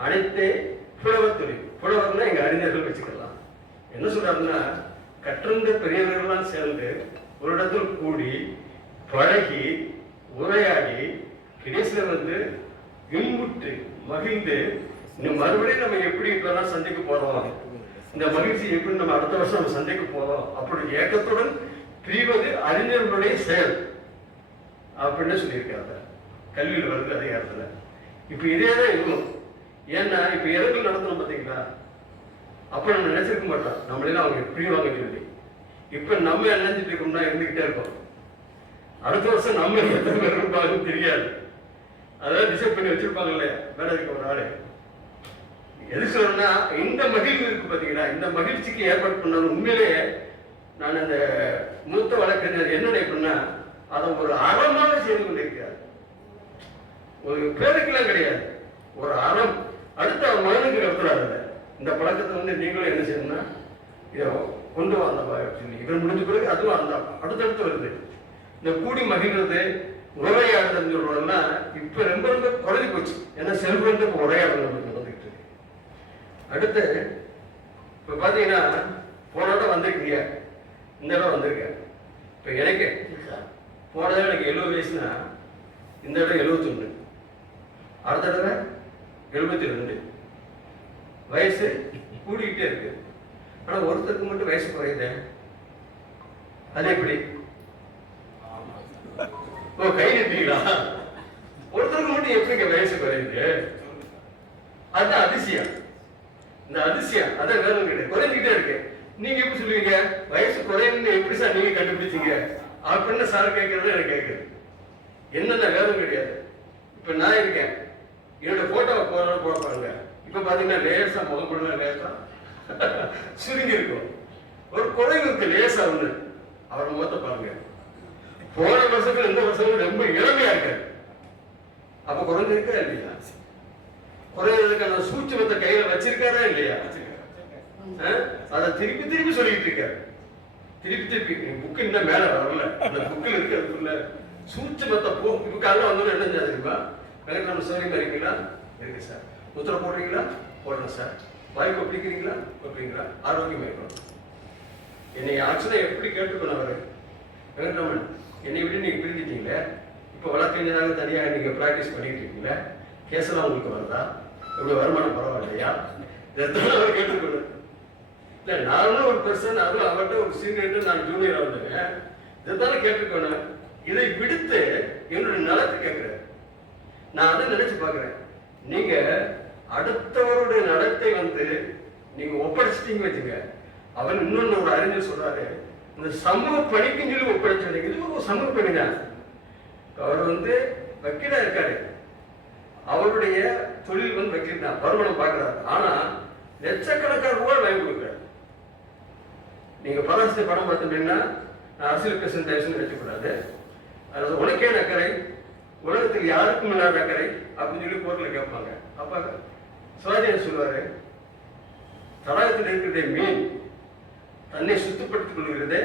அனைத்தே புலவர் தொழில். புலவர்னா எங்க அறிஞர்கள் வச்சுக்கலாம். என்ன சொல்றாருன்னா, கற்றிருந்த பெரியவர்கள்லாம் சேர்ந்து ஒரு இடத்துல கூடி பழகி உரையாடி கடைசியில் வந்து இன்புற்று மகிழ்ந்து இன்னும் மறுபடியும் நம்ம எப்படி இப்பெல்லாம் சந்திக்க போறோம், இந்த மகிழ்ச்சி எப்படி நம்ம அடுத்த வருஷம் நம்ம சந்திக்க போறோம் அப்படி ஏக்கத்துடன் பிரிவது அறிஞர்களுடைய செயல் அப்படின்னு சொல்லியிருக்காங்க. கல்வியில் வருது அதிகாரத்துல. இப்ப இதே தான் இருக்கும். ஏன்னா இப்ப இரங்கல் நடத்தணும் பார்த்தீங்களா, அப்ப நம்ம நினைச்சிருக்க மாட்டோம் நம்மளெல்லாம் அவங்க பிரிவாங்க சொல்லி. இப்ப நம்ம நினைச்சிட்டு இருக்கோம்னா இருந்துகிட்டே இருக்கோம். அடுத்த வருஷம் நம்ம எத்தனை பேர் இருப்பாங்கன்னு தெரியாது. அதாவது டிசைட் பண்ணி வச்சிருப்பாங்க இல்லையா வேலை இருக்க ஒரு ஆளு. எது சொல்றேன்னா, இந்த மகிழ்வு இருக்கு பாத்தீங்களா, இந்த மகிழ்ச்சிக்கு ஏற்பாடு பண்ணது உண்மையிலேயே நான் அந்த மூத்த வழக்கறிஞர் என்ன நினைப்பேன்னா, அதை ஒரு அறமாக செய்து கொண்டிருக்கிறார். ஒரு பேருக்கெல்லாம் கிடையாது, ஒரு அறம். அடுத்த மகனுக்கு நடத்துறாரு. இந்த பழக்கத்தை வந்து நீங்களும் என்ன செய்யணும்னா இதை கொண்டு வந்த சொல்லி இவர் முடிஞ்ச பிறகு அதுவும் அந்த அடுத்தடுத்து வருது. இந்த கூடி மகிழ்றது உரையாடுதல் சொல்றோம்னா இப்ப ரொம்ப ரொம்ப குறைஞ்சி போச்சு. ஏன்னா செல்வம் இப்ப உரையாடல் வந்துட்டு இருக்கு. அடுத்து இப்ப பாத்தீங்கன்னா போன இடம் வந்திருக்கீங்க, இந்த இடம் வந்திருக்கேன். இப்ப எனக்கு போன தடவை எனக்கு 70 வயசுனா இந்த இடம் 71, அடுத்த தடவை 72. வயசு கூடிக்கிட்டே இருக்கு. ஆனா ஒருத்தருக்கு மட்டும் வயசு குறையுது. அது எப்படி? ஓ, கை நிட்டீங்களா? ஒருத்தருக்கு மட்டும் எப்படிங்க வயசு குறையுது? அதுதான் அதிசயம். இந்த அதிசயம் அதான் வேற கிடையாது, குறைஞ்சிக்கிட்டே இருக்கு. நீங்க எப்படி சொல்லுவீங்க வயசு குறையுன்னு? எப்படி சார் நீங்க கண்டுபிடிச்சீங்க அப்படின்னு சார் கேட்கறது எனக்கு கேட்குது. என்னென்ன வேறும் கிடையாது. இப்ப நான் இருக்கேன், என்னோட போட்டோவை போடுறாங்க. இப்ப பாத்தீங்கன்னா லேசா முகப்பொருளா லேசா சுருங்கி இருக்கும். ஒரு குறைவு இருக்கு லேசா ஒண்ணு. அவர் முகத்தை பாருங்க, போன வருஷத்துல இந்த வருஷம் ரொம்ப இளமையா இருக்காரு. அப்ப குறைஞ்சிருக்கா இல்லையா? குறையிறதுக்கான சூட்சமத்தை கையில வச்சிருக்காரா இல்லையா? அதை திருப்பி திருப்பி சொல்லிட்டு இருக்காரு. திருப்பி புக்கு இன்னும் மேல வரல. அந்த புக்கில் இருக்கிறதுக்குள்ள சூட்சமத்தை இப்ப காலைல வந்தோன்னு என்ன தெரியுமா, நம்ம சௌகரியமா இருக்கீங்களா? இருக்கு சார். முத்திரை போடுறீங்களா? போடுறேன் சார். வாய்ப்பு ஒப்பிக்கிறீங்களா? ஒப்பிக்கிறீங்களா? ஆரோக்கியமா இருக்கணும். என்னை ஆக்சுவலா எப்படி கேட்டுக்கணும் அவரு, வெங்கட்ராமன் என்னை விட்டு நீங்க பிரிஞ்சிட்டீங்களே, இப்போ வழக்கறிஞராக தனியாக நீங்க பிராக்டிஸ் பண்ணிட்டு இருக்கீங்களே, கேஸெல்லாம் உங்களுக்கு வருதா? உங்க வருமானம் பரவாயில்லையா? இதைத்தான் அவர் கேட்டுக்கணும். இல்ல நானும் ஒரு பர்சன், அதுவும் அவர்கிட்ட ஒரு சீனியர், நான் ஜூனியரா வந்தேன். இதைத்தானே கேட்டுக்கணும். இதை விடுத்து என்னுடைய நலத்தை கேட்கிறேன். நான் அதை நினைச்சு பாக்குறேன். நீங்க அடுத்தவருடைய நடத்தை வந்து நீங்க ஒப்படைச்சிட்டீங்க வச்சுங்க, அவர் இன்னொன்னு ஒரு அறிஞர் சொல்றாரு, இந்த சமூக பணிக்குன்னு சொல்லி ஒப்படைச்சு. இது ஒரு சமூக பணி தான். அவர் வந்து வக்கீலா இருக்காரு, அவருடைய தொழில் வந்து வக்கீல் தான், வருமானம் பார்க்கிறாரு. ஆனா லட்சக்கணக்கான ரூபாய் வாங்கி கொடுக்குறாரு. நீங்க பராசரி படம் பார்த்துட்டீங்கன்னா, நான் அரசியல் பேசுன்னு நினைக்கக்கூடாது. அதாவது உனக்கே அக்கறை, உலகத்தில் யாருக்கும் இல்லாத அக்கறை அப்படின்னு சொல்லி போர்ல கேட்பாங்க. அப்ப சிவாஜி சொல்லுவாரு, தடாகத்தில் இருக்கிறதே மீன் தன்னை சுத்தப்படுத்திக் கொள்கிறது,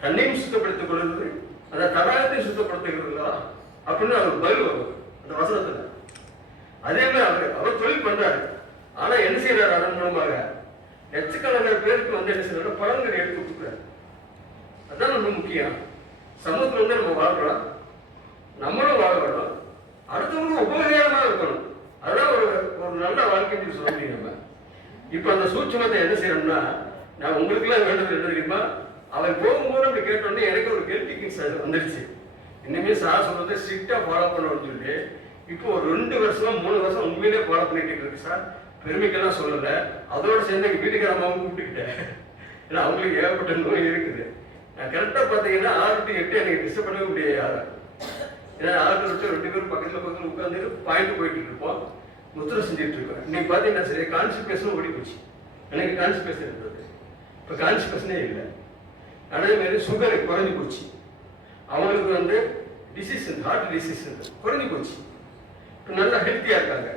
தன்னையும் சுத்தப்படுத்திக் கொள்கிறது, அந்த தடாகத்தையும் சுத்தப்படுத்துகிறதா அப்படின்னு அவர் பதில் வரும் அந்த வசனத்துல. அதே மாதிரி அவர் தொழில் பண்றாரு. ஆனா என்ன செய்யறாரு? அதன் மூலமாக லட்சக்கணக்கான பேருக்கு வந்து என்ன செய்யறாரு? பலன்களை எடுத்து கொடுக்குறாரு. அதான் ரொம்ப முக்கியம். சமூகத்துல வந்து நம்ம வாழ்றோம், நம்மளும் வாழ வேணும், அடுத்தவங்க உபயோகமா இருக்கணும். அதான் ஒரு ஒரு நல்ல வாழ்க்கைன்னு சொல்ல முடியும். நம்ம இப்ப அந்த சூட்சமத்தை என்ன செய்யணும்னா, நான் உங்களுக்கு எல்லாம் வேண்டது என்ன தெரியுமா? அவர் போகும்போது அப்படி கேட்டோன்னே எனக்கு ஒரு கெல்டிங்ஸ் வந்துருச்சு. இனிமே சார் சொல்றது ஸ்ட்ரிக்டா ஃபாலோ பண்ணணும்னு சொல்லி இப்போ ஒரு 2 வருஷமா 3 வருஷம் உண்மையிலே ஃபாலோ பண்ணிட்டு இருக்கு சார். பெருமைக்கெல்லாம் சொல்லல, அதோட சேர்ந்து எங்க வீட்டுக்காரமாவும் கூப்பிட்டுக்கிட்டேன். ஏன்னா அவங்களுக்கு ஏகப்பட்ட நோய் இருக்குது. நான் கரெக்டா பாத்தீங்கன்னா 6 to 8 எனக்கு டிஸ்டர்ப் பண்ணவே முடியாது யாரும். ஏன்னா 6 to 8 2 பேரும் பக்கத்துல உட்காந்து பாயிண்ட் போயிட்டு இருப்போம், முத்திரை செஞ்சுட்டு இருக்கோம். இன்னைக்கு பாத்தீங்கன்னா சரி கான்ஸ்டிபேஷன் ஓடி போச்சு. எனக்கு கான்ஸ்டிபேஷன் இருந்தது, இப்போ கான்ஸ்டிபேஷனே இல்லை. அதே மாதிரி சுகர் குறைஞ்சி போச்சு. அவங்களுக்கு வந்து டிசீஸ், ஹார்ட் டிசீஸ் குறைஞ்சி போச்சு. இப்போ நல்லா ஹெல்த்தியா இருக்காங்க.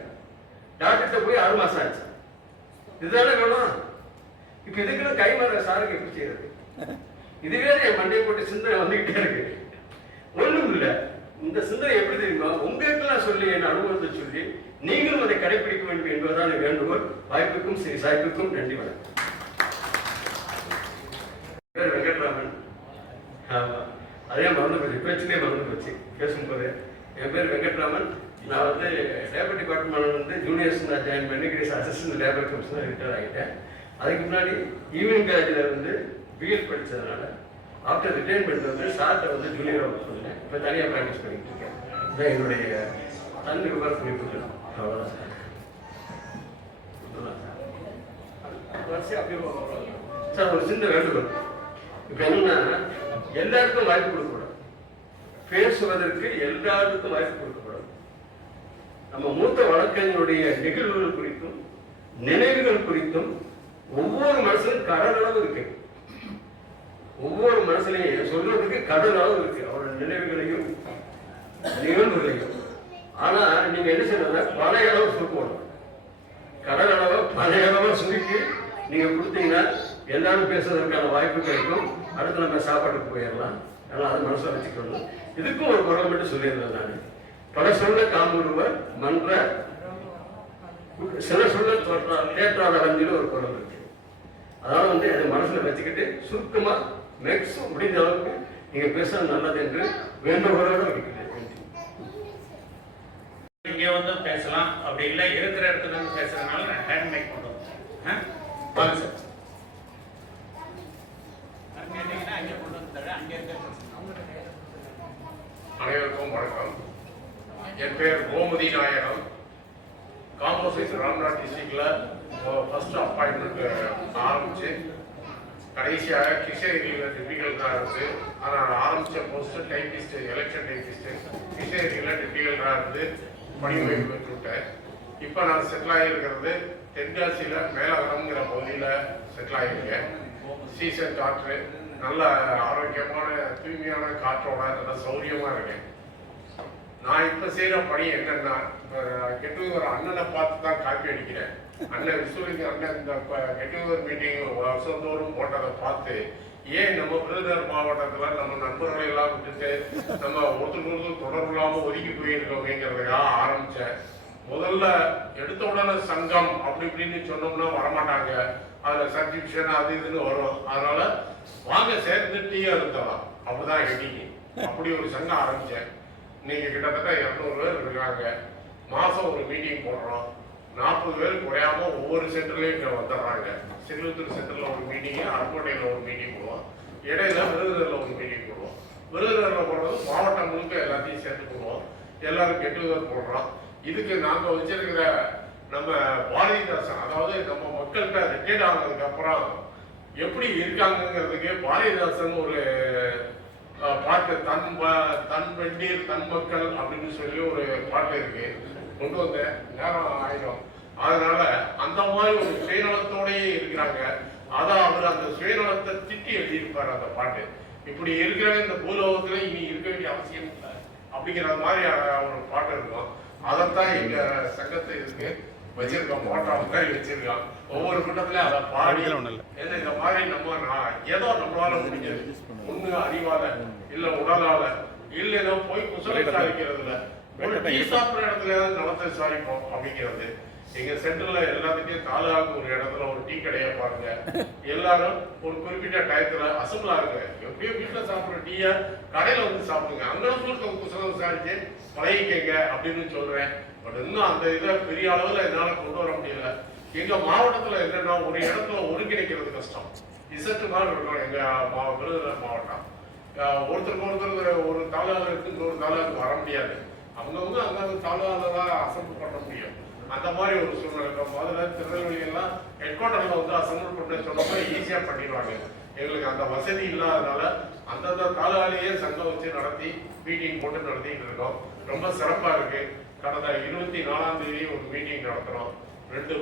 டாக்டர்கிட்ட போய் 6 மாசம் ஆச்சு. இதுதானே வேணும். இப்போ இதுக்குள்ள கை மாற சாருக்கு எப்படி செய்யறது? இதுவே என் மண்டையை போட்டு சிந்தனை வந்துகிட்டே இருக்கு. ஒண்ணும் இல்லை. இந்த சிந்தனை எப்படி தெரியுமா? உங்களுக்கெல்லாம் சொல்லி என் அனுபவத்தை சொல்லி நீங்களும் அதை கடைபிடிக்க வேண்டும் என்பதுதான் வேண்டுகோள். வாய்ப்புக்கும் ஸ்ரீ சாய்ப்புக்கும் நன்றி. வணக்கம். பேர் வெங்கட்ராமன். ஆமா, அதே மறந்து போச்சு, பேச்சுலேயே மறந்து போச்சு பேசும்போது. என் பேர் வெங்கட்ராமன். நான் வந்து லேபர் டிபார்ட்மெண்ட் வந்து ஜூனியர்ஸ் நான் ஜாயின் பண்ணி அசிஸ்டன்ட் லேபர் கமிஷனர் ரிட்டையர் ஆகிட்டேன். அதுக்கு முன்னாடி ஈவினிங் காலேஜில் வந்து பிஎட் படித்ததுனால ஆஃப்டர் ரிட்டைர்மெண்ட் வந்து சார்ட்டை வந்து ஜூனியராக ஒர்க் பண்ணேன். இப்போ தனியாக ப்ராக்டிஸ் பண்ணிட்டு இருக்கேன். இதான் என்னுடைய தன் விவரம் சொல்லி கொடுத்துருக்கோம். அவ்வளோதான் சார். சார் ஒரு சின்ன வேண்டுகோள். இப்போ என்னன்னா எல்லாருக்கும் வாய்ப்பு கொடுக்கக்கூடாது, பேசுவதற்கு எல்லாருக்கும் வாய்ப்பு கொடுக்கக்கூடாது. நம்ம மூத்த வழக்கறிஞருடைய நிகழ்வுகள் குறித்தும் நினைவுகள் குறித்தும் ஒவ்வொரு மனசுலும் கடல் அளவு இருக்கு. ஒவ்வொரு மனசுலையும் சொல்றதுக்கு கடல் அளவு இருக்கு, அவருடைய நினைவுகளையும் நிகழ்வுகளையும். ஆனா நீங்க என்ன செய்யணும்னா பழைய அளவு சுருக்கணும். கடல் அளவை பழைய அளவை சுருக்கி நீங்க கொடுத்தீங்கன்னா எல்லாரும் பேசுறதுக்கான வாய்ப்பு கிடைக்கும். அடுத்து நம்ம சாப்பாட்டுக்கு போயிடலாம். அதனால அதை மனசில் வச்சுக்கணும். இதுக்கும் ஒரு குரல் மட்டும் சொல்லியிருந்தேன் நான். பல சொல்ல காமுறுவர் மன்ற சில சொல்ல தேற்றாத வஞ்சில ஒரு குரல் இருக்கு. அதாவது வந்து அதை மனசுல வச்சுக்கிட்டு சுருக்கமா மேக்ஸிமம் முடிந்த அளவுக்கு நீங்க பேசுறது நல்லது என்று வேண்டுகோளோட வைக்கிறேன். இங்க வந்து பேசலாம், அப்படி இல்லை இருக்கிற இடத்துல இருந்து பேசுறதுனால நான் ஹேண்ட் மைக் கொண்டு வந்தேன். வாங்க சார். அனைவருக்கும் வணக்கம். என் பேர் கோமதி நாயகம். காமர்ஸ் ராம்நாத் டிஸ்ட்ரிக்டில் ஃபர்ஸ்ட் அப்பாயின்மெண்ட் ஆரம்பிச்சு கடைசியாக கிருஷ்ணகிரியில் டிபிகல்டாக இருந்து. ஆனால் ஆரம்பித்த போஸ்ட்டு டைப்பிஸ்ட்டு, எலெக்ஷன் டைப்பிஸ்ட்டு கிருஷ்ணகிரியில் டிபிகல்டாக இருந்து பணி ஓய்வு பெற்றுவிட்டேன். இப்போ நான் செட்டில் ஆகியிருக்கிறது தென்காசியில் மேலகரம்ங்கிற பகுதியில் செட்டில் ஆகியிருக்கேன். சீசன் காற்று, நல்ல ஆரோக்கியமான தூய்மையான காற்றோட நல்ல சௌரியமாக இருக்கேன். நான் இப்போ செய்கிற பணி என்னன்னா, கெட்டுவர் அண்ணனை பார்த்து தான் காப்பி அடிக்கிறேன். அண்ணன் விசுவலிங்க அண்ணன் இந்த கெட்டுவர் மீட்டிங் வருஷந்தோறும் போட்டதை பார்த்து ஏன் நம்ம விருதுநகர் மாவட்டத்தில் நம்ம நண்பர்களை எல்லாம் விட்டுட்டு நம்ம ஒருத்தருக்கு தொடர்பு இல்லாமல் ஒதுக்கி போயிருக்கோங்கிறதுக்காக ஆரம்பித்தேன். முதல்ல எடுத்த உடனே சங்கம் அப்படி இப்படின்னு சொன்னோம்னா வரமாட்டாங்க. அதில் சப்ஸ்கிரிப்ஷன் அது இதுன்னு வரும். அதனால வாங்க சேர்ந்து டீயா இருந்தலாம், அப்படிதான் ஹெட்டிங்க. அப்படி ஒரு சங்கம் ஆரம்பித்தேன். இன்னைக்கு கிட்டத்தட்ட 200 பேர் இருக்காங்க. மாதம் ஒரு மீட்டிங் போடுறோம். 40 பேர் குறையாம ஒவ்வொரு சென்டர்லையும் இங்கே வந்துடுறாங்க. சிறுவத்தூர் சென்டரில் ஒரு மீட்டிங்கு, அருக்கோட்டையில் ஒரு மீட்டிங் போடுவோம், இடையில விருதுநகரில் ஒரு மீட்டிங் போடுவோம். விருதுநகரில் போடுறது மாவட்டம் முழுக்க எல்லாத்தையும் சேர்த்து போடுவோம். எல்லாரும் கெட்டுதல் போடுறோம். இதுக்கு நாங்கள் வச்சிருக்கிற நம்ம பாரதிதாசன், அதாவது நம்ம மக்கள்கிட்ட ரிட்டையர்ட் ஆனதுக்கு அப்புறம் எப்படி இருக்காங்கிறதுக்கு பாரதிதாசன் ஒரு பாட்டு, தன் வெண்டீர் தன் மக்கள் அப்படின்னு சொல்லி ஒரு பாட்டு இருக்கு, கொண்டு வந்த நேரம் ஆயிடும். அதனால அந்த மாதிரி ஒரு சுயநலத்தோடயே இருக்கிறாங்க. அதான் அவர் அந்த சுயநலத்தை திட்டி எழுதியிருப்பார் அந்த பாட்டு. இப்படி இருக்கிற இந்த பூலோகத்துல இனி இருக்க வேண்டிய அவசியம் இல்லை அப்படிங்கிற மாதிரி ஒரு பாட்டு இருக்கும். அதைத்தான் எங்க சங்கத்தை இருக்கு வச்சிருக்கோம், போட்டோ மாதிரி வச்சிருக்கோம். ஒவ்வொரு கூட்டத்திலயும் அதை பாடி ஏன்னா இந்த மாதிரி நம்ம ஏதோ நம்மளால முடிஞ்சது, ஒண்ணு அறிவால இல்ல உடலால இல்லைன்னா போய் குசலை சாதிக்கிறதுல ஒரு டீ சாப்பிட்ற இடத்துல நலத்தை விசாரிப்போம் அப்படிங்கிறது. எங்க சென்டர்ல எல்லாத்துக்கும் தாலுகாவுக்கு ஒரு இடத்துல ஒரு டீ கடையை பாருங்க. எல்லாரும் ஒரு குறிப்பிட்ட டயத்துல அசம்பிளா இருங்க. எப்பயும் வீட்டில் சாப்பிட்ற டீயை கடையில வந்து சாப்பிடுங்க. அங்கே குசலம் விசாரிச்சு பழகிக்கங்க அப்படின்னு சொல்றேன். பட் இன்னும் அந்த இதை பெரிய அளவில் என்னால் கொண்டு வர முடியல. எங்க மாவட்டத்தில் என்னன்னா ஒரு இடத்துல ஒருங்கிணைக்கிறது கஷ்டம். இசட்டு மாதிரி இருக்கும் எங்க விருதுநகர் மாவட்டம். ஒருத்தருக்கு ஒரு தாலுகாவில் இருக்கு இன்னொரு தாலுகாவுக்கு வர முடியாது. அவங்கவுங்க அங்கே தாலுகாவில் தான் அசம்பிள் பண்ண முடியும். அந்த மாதிரி ஒரு சூழ்நிலை இருக்கும். முதல்ல திருநெல்வேலியெல்லாம் ஹெட் குவார்டர்ல வந்து அசம்பிள் பண்ண சொன்னப்போ ஈஸியா பண்ணிடுவாங்க. எங்களுக்கு அந்த வசதி இல்லாதனால அந்தந்த தாலுகாலேயே சங்கம் வச்சு நடத்தி மீட்டிங் போட்டு நடத்திட்டு இருக்கோம். ரொம்ப சிறப்பா இருக்கு. கடந்த 24ஆம் தேதி ஒரு மீட்டிங் நடத்துறோம். 2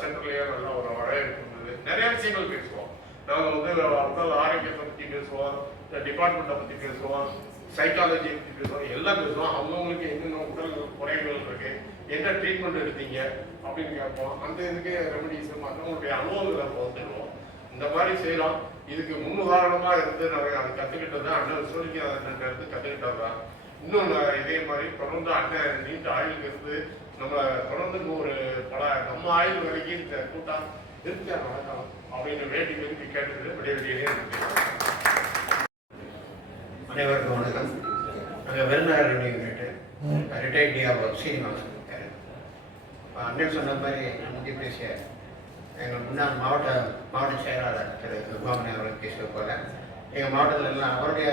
சென்டர்லயே நல்ல ஒரு வரவேற்பு இருந்தது. நிறைய விஷயங்கள் பேசுவோம். நாங்கள் வந்து உடல் ஆரோக்கியத்தை பற்றி பேசுவோம், டிபார்ட்மெண்ட்டை பற்றி பேசுவோம், சைக்காலஜியை பற்றி பேசுவோம், எல்லாம் பேசுவோம். அவங்கவுங்களுக்கு என்னென்ன உடல் குறைகள் இருக்கு, என்ன ட்ரீட்மெண்ட் எடுத்தீங்க அப்படின்னு கேட்போம். அந்த இதுக்கு ரெமடிஸ் மற்றவங்களுடைய அனுபவங்களை பகிர்ந்துடுவோம். இந்த மாதிரி செய்யலாம். இதுக்கு முன்னுதாரணமாக இருந்து நாங்கள் அதை கற்றுக்கிட்டது தான் அண்ணன் விஸ்வலிங்க இருந்து கற்றுக்கிட்டது தான். இன்னொன்று இதே மாதிரி தொடர்ந்து அண்ணன் நீண்ட ஆயுளுக்கு இருந்து நம்ம தொடர்ந்து ஒரு நம்ம ஆயுள் வரைக்கும் இந்த கூட்டம் திருப்தியா நடக்கலாம் அப்படின்னு வேண்டி விரும்பி கேட்டது விடைவெளியிலே இருக்கு. அனைவருக்கும் வணக்கம். நாங்கள் Virudhunagar unit retired DRO Srinivasan. அண்ணன் சொன்ன மாதிரி முந்தைய பேசிய எங்கள் முன்னாள் மாவட்ட செயலாளர் திரு துர்பாமணி அவர்கள் பேசுவது போல எங்கள் மாவட்டத்தில் எல்லாம் அவருடைய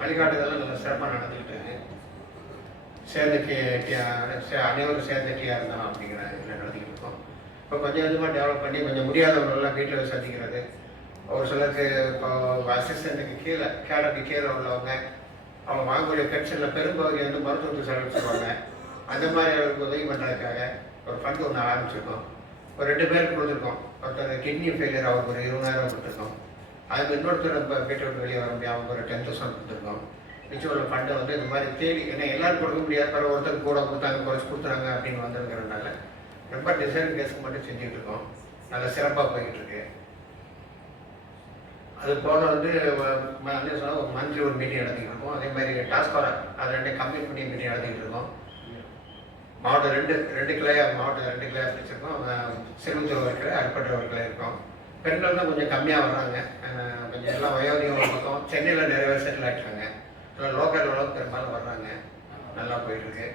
வழிகாட்டுதெல்லாம் நல்லா சிறப்பாக நடந்துக்கிட்டு இருக்கு. அனைவரும் சேர்ந்த டீயாக இருந்தோம் அப்படிங்கிற இதில் நடத்திக்கிட்டு இருக்கோம். இப்போ கொஞ்சம் கொஞ்சமாக டெவலப் பண்ணி கொஞ்சம் முடியாதவர்களெல்லாம் வீட்டில் சந்திக்கிறது, ஒரு சிலருக்கு இப்போ அசிஸ்டண்ட்டுக்கு கீழே கேடருக்கு கீழே உள்ளவங்க அவங்க வாங்கக்கூடிய பென்ஷனில் பெரும்பகுதி வந்து மருத்துவத்துக்கு செலவிச்சுருவாங்க. அந்த மாதிரி அவருக்கு உதவி பண்ணுறதுக்காக ஒரு ஃபண்ட் ஒன்று ஆரம்பிச்சிருக்கோம். ஒரு 2 பேருக்கு கொடுத்துருக்கோம். ஒருத்தர் கிட்னி ஃபெயிலியர் அவருக்கு ஒரு 20,000 கொடுத்துருக்கோம். அதுக்கு இன்னொருத்தர் இப்போ வீட்டை விட்டு வெளியே வர முடியாது அவங்க ஒரு 10,000 கொடுத்துருக்கோம். மிச்சம் உள்ள ஃபண்டை வந்து இந்த மாதிரி தேடி, ஏன்னா எல்லாரும் கொடுக்க முடியாது, பிறகு ஒருத்தருக்கு கூட கொடுத்தாங்க குறைச்சி கொடுத்துறாங்க அப்படின்னு வந்திருக்கிறதுனால ரொம்ப டிசைன் கேஸுக்கு மட்டும் செஞ்சுட்டு இருக்கோம். நல்லா சிறப்பாக போய்கிட்டு இருக்கு. அது போல வந்து சொன்னால் ஒரு மந்த்லி ஒரு மீட்டிங் நடத்திக்கிட்டு இருக்கோம். அதே மாதிரி டாஸ்காரா அது 2 கம்பைன் பண்ணி மீட்டிங் நடத்திக்கிட்டு இருக்கோம். மாவட்டம் 2 கிளையாக மாவட்டம் 2 கிளையாக பிடிச்சிருக்கோம். சிறுமுத்தூர் ஒரு கிளை, அடிப்பட்ட ஒரு கிளை இருக்கோம். பெண்கள் தான் கொஞ்சம் கம்மியாக வர்றாங்க. கொஞ்சம் எல்லாம் வயோதிகம் ஒரு பக்கம். சென்னையில் நிறைய பேர் செட்டில் ஆகிட்டாங்க. லோக்கல் அளவுக்கு பெரும்பாலும் வர்றாங்க. நல்லா போயிட்டுருக்கு.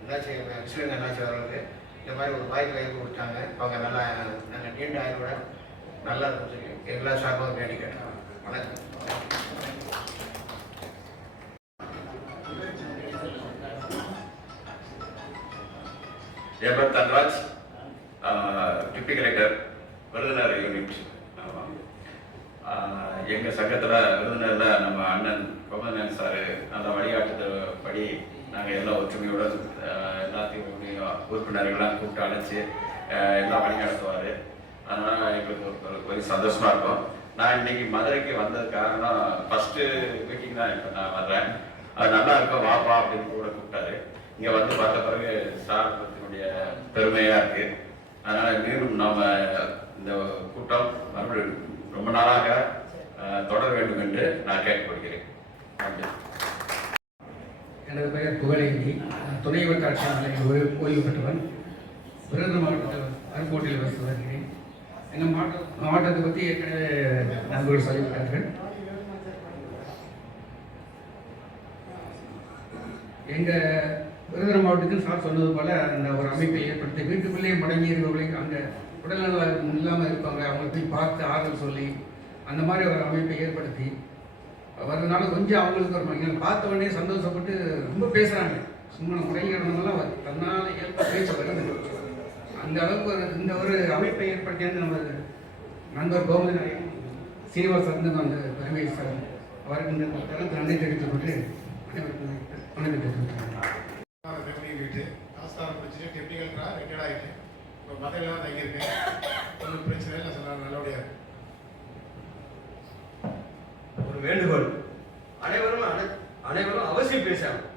என்னாச்சு விஸ்வலிங்க என்னாச்சு அவர்களுக்கு இந்த மாதிரி ஒரு வாய்ப்பு கொடுத்தாங்க. அவங்க நல்லா நல்ல நீண்ட ஆய்வோட நல்லா இருக்கும் சொல்லி எல்லா சார்பாகவும் வேண்டி கேட்டாங்க. வணக்கம். என் பேர் Dhanraj, deputy collector Virudhunagar unit. எங்கள் சங்கத்தில் விருதுநகரில் நம்ம அண்ணன் கோமதன் சார் அந்த வழிகாட்டுதல்படி நாங்கள் எல்லாம் ஒற்றுமையுடன் எல்லாத்தையும் உறுப்பினர்கள்லாம் கூப்பிட்டு அழைச்சி எல்லாம் வழி நடத்துவார். அதனால் எங்களுக்கு ஒரு சந்தோஷமாக இருக்கும். நான் இன்னைக்கு மதுரைக்கு வந்தது காரணம் ஃபஸ்ட்டு மீட்டிங் தான் இப்போ நான் வர்றேன். அது நல்லா இருக்கும் வாப்பா அப்படின்னு கூட கூப்பிட்டாரு. இங்கே வந்து பார்த்த பிறகு சார்பத்தினுடைய பெருமையாக இருக்குது. அதனால் மீண்டும் நாம் இந்த கூட்டம் மறுபடியும் ரொம்ப நாளாக தொடர வேண்டும் என்று நான் கேட்டுக்கொள்கிறேன். நன்றி. எனது பெயர் புகழேந்தி. துணை வட்டாட்சியாளர் ஓய்வு பெற்றவன். விருதுநகர் மாவட்டத்தில் அருங்கோட்டையில் வசித்து வருகிறேன். எங்கள் மாவட்டத்தை பற்றி ஏற்கனவே நண்பர்கள் சொல்லிவிட்டார்கள். எங்கள் விருதுநகர் மாவட்டத்தில் சார் சொன்னது போல் அந்த ஒரு அமைப்பை ஏற்படுத்தி வீட்டுக்குள்ளேயே முடங்கி இருக்கிறவங்களுக்கு அந்த உடல்நலம் இல்லாமல் இருப்பாங்க அவங்களுக்கு போய் பார்த்து ஆறுதல் சொல்லி அந்த மாதிரி ஒரு அமைப்பை ஏற்படுத்தி வர்றதுனால கொஞ்சம் அவங்களுக்கு ஒரு எங்களை பார்த்த உடனே சந்தோஷப்பட்டு ரொம்ப பேசுகிறாங்க. சும்மா முறைகிறவங்களாம் தன்னால் இயல்பாக பேச வருது. அந்த அளவுக்கு இந்த ஒரு அமைப்பை ஏற்படுத்தியது நம்ம நண்பர் கோமதிநாயகன் சீனிவாசன் வந்து அந்த பெருமை சார் அவருக்கு இந்த தரத்து நன்றி தெரிவித்துக் கொண்டு அனைவருக்கும் வணக்கம் தெரிவித்துக்கிறேன். வீட்டு ஆஸ்தானம் பிரச்சனை டெக்னிக்கல்னா ரிட்டையர்ட் ஆகிட்டேன். இப்போ மதுரையில் தான் தங்கியிருக்கேன். ஒன்றும் பிரச்சனை இல்லை. சொன்னாங்க நல்லபடியாக. ஒரு வேண்டுகோள், அனைவரும் அவசியம் பேசணும்.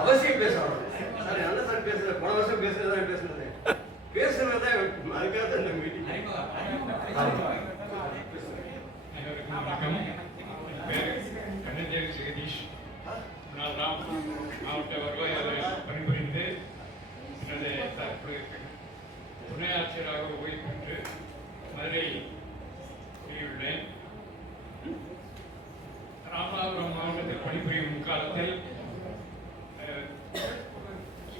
அவசியம் பேசணும். சார் நல்ல சார் பேசுறது போன வருஷம் பேசுறதுதான் பேசுறதுதான் அதுக்காக இந்த மீட்டிங். வணக்கம். பேர் கண்ணஞ்சேரி ஜெகதீஷ். நான் மாவட்ட வருவாய் பணிபுரிந்து எனது தற்போது துணை ஆட்சியராக ஓய்வு பெற்று மதுரை உள்ளேன். ராமநாதபுரம் மாவட்டத்தில் பணிபுரியும் காலத்தில்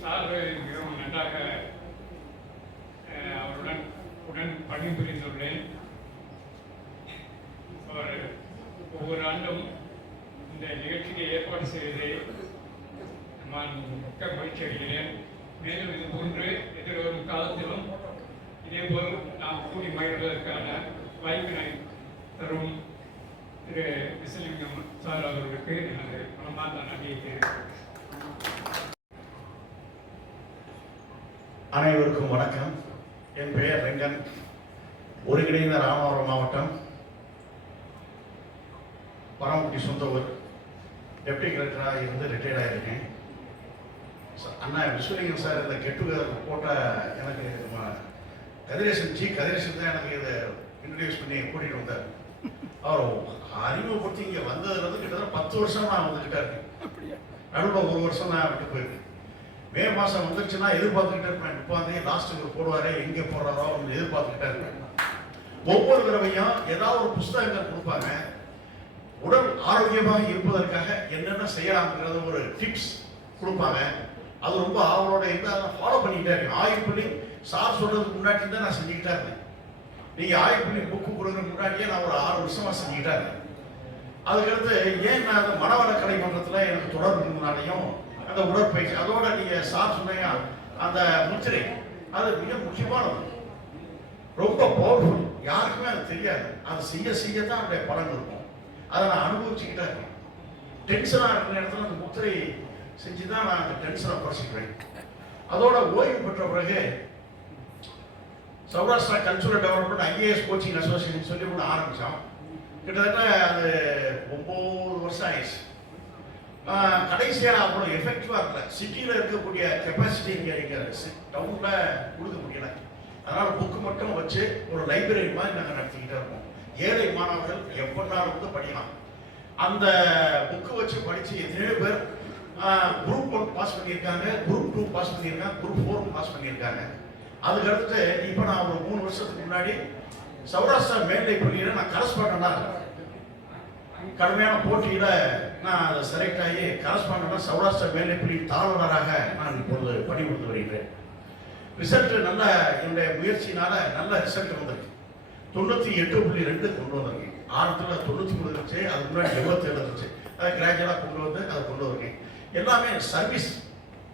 சார் மிகவும் நன்றாக அவருடன் பணிபுரிந்துள்ளேன். அவர் ஒவ்வொரு ஆண்டும் இந்த நிகழ்ச்சிக்கு ஏற்பாடு செய்வதை நான் மிக்க மகிழ்ச்சி அடைகிறேன். மேலும் இது போன்று எதிர்வரும் காலத்திலும் இதேபோல் நாம் கூடி மகிழ்வதற்கான வாய்ப்பினை தரும் திரு விசலிங்கம் சார் அவர்களுக்கு எனது மனமார்ந்த நன்றியை தெரிவிக்கிறேன். அனைவருக்கும் வணக்கம். என் பெயர் ரெங்கன். ஒருங்கிணைந்த ராமநாதபுரம் மாவட்டம், பரமக்குடி சொந்த ஊர். டெப்டி கலெக்டராக இருந்து ரிட்டையர்ட் ஆகியிருக்கேன். அண்ணா விஸ்வலிங்கம் சார் இந்த கெட்டுகெதர் போட்ட எனக்கு கதிரேசன் தான் எனக்கு இதை இன்ட்ரடியூஸ் பண்ணி கூட்டிகிட்டு வந்தார். அவர் அறிமுகப்படுத்தி இங்கே வந்ததுலேருந்து கிட்டத்தட்ட 10 வருஷம் நான் வந்துக்கிட்டே இருக்கேன். நடுவில் 1 வருஷம் நான் விட்டு போயிருக்கேன். மே மாதம் வந்துருச்சுன்னா எதிர்பார்த்துக்கிட்டே இருப்பேன். இப்போ வந்து லாஸ்ட்டுக்கு போடுவார், எங்கே போடுறாரோ அப்படின்னு எதிர்பார்த்துக்கிட்டே இருப்பேன். ஒவ்வொரு தடவையும் ஏதாவது ஒரு புஸ்தகங்கள் கொடுப்பாங்க. உடல் ஆரோக்கியமாக இருப்பதற்காக என்னென்ன செய்யலாம்ங்கிறது ஒரு டிப்ஸ் கொடுப்பாங்க. அது ரொம்ப அவரோட இருந்தால் ஃபாலோ பண்ணிக்கிட்டே இருக்கேன். ஆய்வு பண்ணி சார் சொல்கிறதுக்கு முன்னாடி தான் நான் செஞ்சுக்கிட்டே இருந்தேன். நீங்கள் ஆய்வு பண்ணி புக்கு கொடுக்குறதுக்கு முன்னாடியே நான் ஒரு 6 வருஷமாக செஞ்சுக்கிட்டே இருந்தேன். அதுக்கடுத்து ஏன் நான் அந்த மனவள கலை மன்றத்தில் எனக்கு தொடர்பு இருந்தனாலையும் அந்த உடற்பயிற்சி அதோட நீங்கள் சார் சொன்னீங்க அந்த முத்திரை அது மிக முக்கியமானது, ரொம்ப பவர்ஃபுல். யாருக்குமே அது தெரியாது. அது செய்ய தான் அதனுடைய பலன் இருக்கும். அதை நான் அனுபவிச்சுக்கிட்டே இருக்கேன். டென்ஷனாக இருக்கிற இடத்துல அந்த முத்திரை செஞ்சு தான் நான் அந்த டென்ஷனை குறைச்சிக்கிறேன். அதோட ஓய்வு பெற்ற பிறகு Saurashtra cultural development IAS coaching association சொல்லி ஒன்று ஆரம்பித்தோம். கிட்டத்தட்ட அது 9 வருஷம் ஆயிடுச்சு. கடைசியாக அவ்வளோ எஃபெக்டிவாக இருக்கல. சிட்டியில் இருக்கக்கூடிய கெப்பாசிட்டி இங்கே டவுனில் கொடுக்க முடியல. அதனால் புக்கு மட்டும் வச்சு ஒரு லைப்ரரி மாதிரி நாங்கள் நடத்திக்கிட்டே இருக்கோம். ஏழை மாணவர்கள் எப்படினாலும் வந்து படிக்கலாம். அந்த புக்கு வச்சு படித்து எத்தனையோ பேர் குரூப் 1 பாஸ் பண்ணியிருக்காங்க, குரூப் 2 பாஸ் பண்ணியிருக்காங்க, குரூப் 4 பாஸ் பண்ணியிருக்காங்க. அதுக்கடுத்து இப்போ நான் ஒரு 3 வருஷத்துக்கு முன்னாடி சௌராஷ்டிரா மேல்நிலை பள்ளியில் நான் கரஸ்பாண்டண்டாக இருக்கேன். கடுமையான போட்டியில் நான் அதை செலக்ட் ஆகி கரஸ்பாண்டண்டாக சௌராஷ்டிரா மேல்நிலை பள்ளி தாழ்வராக நான் இப்பொழுது பணிபுரிந்து வருகிறேன். ரிசல்ட் நல்ல என்னுடைய முயற்சியினால் நல்ல ரிசல்ட் வந்திருக்கு. 98.2 கொண்டு வந்திருக்கேன். ஆரம்பத்தில் 93 இருந்துச்சு, அதுக்கு முன்னாடி 77 இருந்துச்சு. அதை கிராஜுவலாக கொண்டு வந்து அதை கொண்டு வந்திருக்கேன். எல்லாமே சர்வீஸ்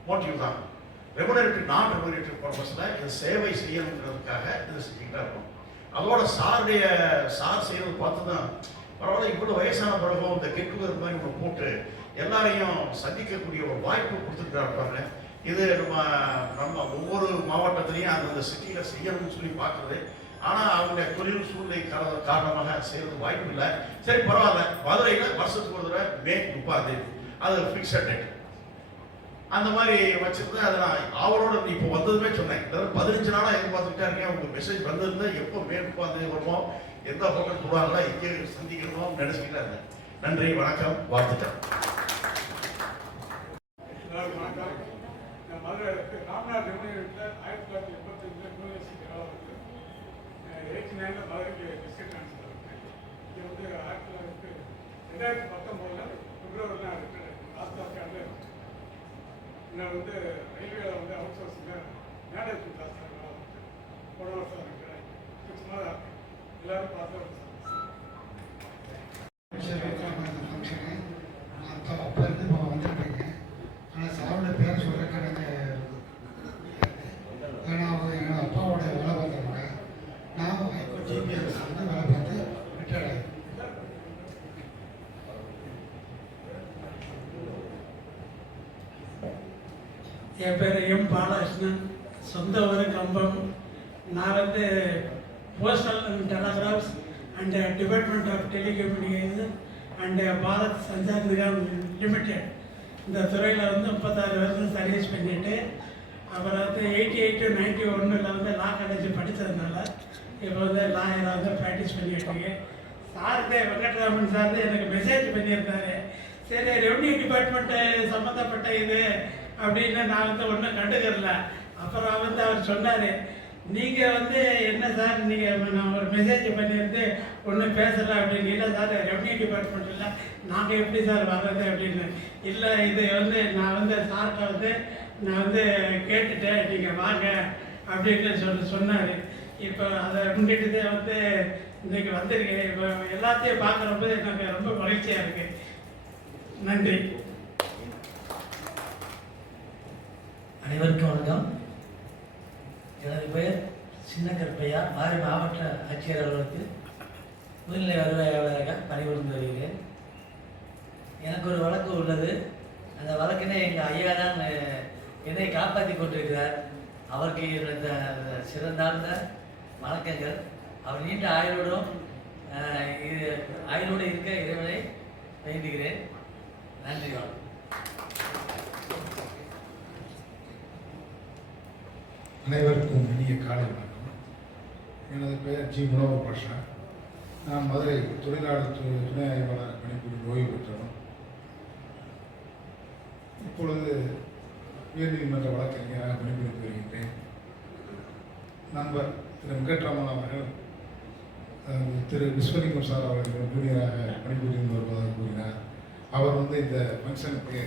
மோட்டிவ் தான். ரெமுனரேட்டிவ் நான் ரெமுனரேட்டிவ் பர்பஸில் இது சேவை செய்யணுங்கிறதுக்காக இது செஞ்சுக்கிட்டா இருக்கோம். அதோட சார் செய்யறது பார்த்து தான் பரவாயில்ல, இவ்வளோ வயசான பிறகும் இந்த கெட்டுகெதர் மாதிரி ஒன்று போட்டு எல்லாரையும் சந்திக்கக்கூடிய ஒரு வாய்ப்பு கொடுத்துட்டு இருப்பாங்க. இது நம்ம ஒவ்வொரு மாவட்டத்திலையும் அந்தந்த சிட்டியில் செய்யணும்னு சொல்லி பார்க்குறது. ஆனால் அவங்களுடைய தொழில் சூழ்நிலை காரணமாக செய்யறது வாய்ப்பு இல்லை. சரி பரவாயில்ல, மதுரையில் வருஷத்துக்கு ஒரு தடவை மே 30 அது ஃபிக்ஸட் டேட் அந்த மாதிரி வச்சுருந்து அதை நான் அவரோட இப்போ வந்ததுமே சொன்னேன். 15 நாளாக எதிர்பார்த்துக்கிட்டே இருக்கேன். உங்கள் மெசேஜ் வந்ததுல எப்போ மே 30 வருமோ, எந்த ஹோட்டல் போடுவாங்களோ இங்கே சந்திக்கணுமோ நினச்சிக்கிட்டே இருந்தேன். நன்றி, வணக்கம், வாழ்த்துக்கள். வணக்கம். நான் மதுரை ராமநாத் யூனிவர்சிட்டியில் 1985 யூனிவர்சிட்டி டெவலப்மெண்ட் 89 மதுரைக்கு டிஸ்ட்ரிக்ட் ட்ரான்ஸ்ஃபர் இருக்கேன். இது வந்து 2019 பிப்ரவரி தான் ரிட்டர்ன் லாஸ்ட் நான் வந்து ரயில்வேல வந்து அவுட் சோர்ஸில் மேனேஜ்மெண்ட் கிளாஸ் போன வருஷம் இருக்கிறேன். 6 மாதம் எல்லாரும் பார்த்து ஃபங்க்ஷனு நான் அப்போ இருந்து இப்போ வந்துட்டுருக்கேன். ஆனால் சாரோட பேர் சொல்கிறதுக்கு எனக்கு ஏன்னா அவர் எங்கள் அப்பாவோட வேலை பார்த்தவங்க. நான் இப்போ ஜிபிஎஸ் வந்து வேலை பார்த்து ரிட்டையர்ட் ஆகிடுவேன். என் பேர் எம் பாலகிருஷ்ணன், சொந்த ஊர் கம்பம். நான் வந்து postal and telegraphs and department of telecommunication and Bharat Sanchar Nigam limited இந்த துறையில் வந்து 36 வருஷம் சர்வீஸ் பண்ணிவிட்டு அப்புறம் வந்து 88 to 91 வந்து லா காலேஜ் படித்ததுனால இப்போ வந்து லாயராக வந்து ப்ராக்டிஸ் பண்ணிட்டு இருக்கேன். சார்கிட்ட வெங்கட்ராமன் சார் எனக்கு மெசேஜ் பண்ணியிருந்தாரு, சரி ரெவன்யூ டிபார்ட்மெண்ட்டு சம்மந்தப்பட்ட இது அப்படின்னு நான் வந்து ஒன்றும் கண்டுக்கிறல. அப்புறம் வந்து அவர் சொன்னார், நீங்கள் வந்து என்ன சார் நீங்கள் நான் ஒரு மெசேஜ் பண்ணியிருந்து ஒன்றும் பேசலை அப்படின்னு. இல்லை சார் ரெவன்யூ டிபார்ட்மெண்ட்டில் நாங்கள் எப்படி சார் வர்றது அப்படின்னு. இல்லை இது வந்து நான் வந்து சார்கிட்ட வந்து நான் வந்து கேட்டுட்டேன், நீங்கள் வாங்க அப்படின்னு சொன்னார். இப்போ அதை முன்னிட்டு வந்து இன்றைக்கி வந்திருக்கேன். இப்போ எல்லாத்தையும் பார்க்குறப்ப எனக்கு ரொம்ப மகிழ்ச்சியாக இருக்குது. நன்றி. அனைவருக்கும் வணக்கம். எனது பெயர் சின்ன கருப்பையா. மாறி மாவட்ட ஆட்சியர் அலுவலகத்தில் முதுநிலை வருவாயாளராக பணிபுரிந்து வருகிறேன். எனக்கு ஒரு வழக்கு உள்ளது. அந்த வழக்கினை எங்கள் ஐயா தான் என்னை காப்பாற்றி கொண்டிருக்கிறார். அவருக்கு என்னோட சிறந்தார்ந்த வணக்கங்கள். அவர் நீண்ட ஆயுளோடு இருக்க இறைவனை வேண்டுகிறேன். நன்றி. அனைவருக்கும் இனிய காலை வணக்கம். எனது பெயர் ஜி முனவர் பாஷா. நான் மதுரை தொழிலாளர் துணை ஆய்வாளர் பணிபுரிந்து ஓய்வு பெற்றவன். இப்பொழுது உயர்நீதிமன்ற வழக்கறிஞராக பணிபுரிந்து வருகின்றேன். நண்பர் திரு வெங்கட்ராமன் அவர்கள் திரு விஸ்வலிங்கம் சார் அவர்கள் ஜூனியராக பணிபுரிந்து வருவதாக கூறினார். அவர் வந்து இந்த ஃபங்க்ஷனுக்கு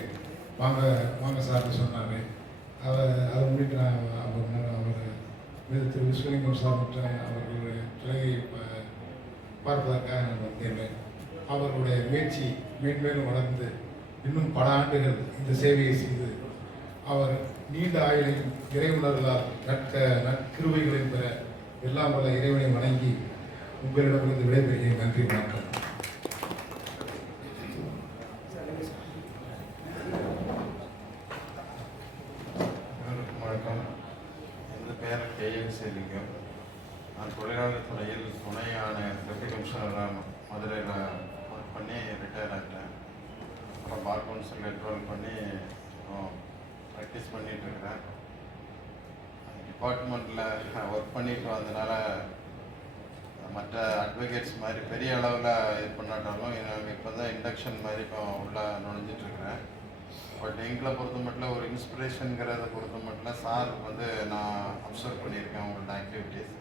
வாங்க சார்னு சொன்னார். அதை முன்னிட்டு நான் அவர் திரு விஸ்வலிங்கம் சார் மற்றும் அவர்களுடைய துறையை பார்ப்பதற்காக நான் வந்தேன். அவர்களுடைய முயற்சி மேன்மேலும் வளர்ந்து இன்னும் பல ஆண்டுகள் இந்த சேவையை செய்து அவர் நீண்ட ஆயுளையும் இறைவனர்களால் நற்கிருபைகளையும் பெற எல்லாம் வல்ல இறைவனை வணங்கி உங்களிடமிருந்து விடைபெறுகிறேன். நன்றி, வணக்கம். வணக்கம். எனது பெயர் KL சேலிங்கம். நான் தொழிலாளர் துறையில் துணை ஆணையர் டெப்டி கமிஷனராக மதுரையில் ஒர்க் பண்ணி ரிட்டையர் ஆகிட்டேன். அப்புறம் பார் கவுன்சில் என்ரோல் பண்ணி ப்ராக்டிஸ் பண்ணிகிட்ருக்கிறேன். டிபார்ட்மெண்ட்டில் ஒர்க் பண்ணிட்டு வந்ததுனால மற்ற அட்வொகேட்ஸ் மாதிரி பெரிய அளவில் இது பண்ணாட்டாலும் எனக்கு இப்போ தான் இண்டக்ஷன் மாதிரி இப்போ உள்ளே நுழைஞ்சிட்ருக்கிறேன். பட் எங்களை பொறுத்த மட்டும் ஒரு இன்ஸ்பிரேஷனுங்கிறத பொறுத்த மட்டும் சார் வந்து நான் அப்சர்வ் பண்ணியிருக்கேன் அவங்களோட ஆக்டிவிட்டீஸ்.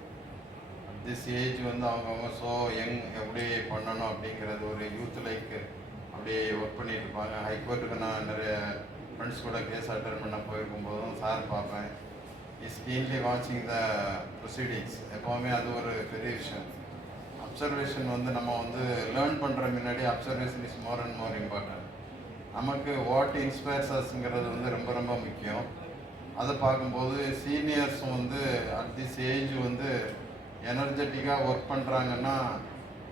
திஸ் ஏஜ் வந்து அவங்கவுங்க யங் எப்படி பண்ணணும் அப்படிங்கிறது ஒரு யூத் லைக் அப்படியே ஒர்க் பண்ணிட்டு இருப்பாங்க. ஹைகோர்ட்டுக்கு நான் நிறைய ஃப்ரெண்ட்ஸ் கூட கேஸ் அட்டன் பண்ண போயிருக்கும்போதும் சார் பார்ப்பேன். இஸ் கீன்லி வாட்சிங் த ப்ரொசீடிங்ஸ். எப்போவுமே அது ஒரு பெரிய விஷயம். அப்சர்வேஷன் வந்து நம்ம வந்து லேர்ன் பண்ணுற முன்னாடி observation is more and more important. நமக்கு வாட் இன்ஸ்பயர்ஸ் அஸ்ங்கிறது வந்து ரொம்ப ரொம்ப முக்கியம். அதை பார்க்கும்போது சீனியர்ஸும் வந்து அட் திஸ் ஏஜ் வந்து எனர்ஜெட்டிக்காக ஒர்க் பண்ணுறாங்கன்னா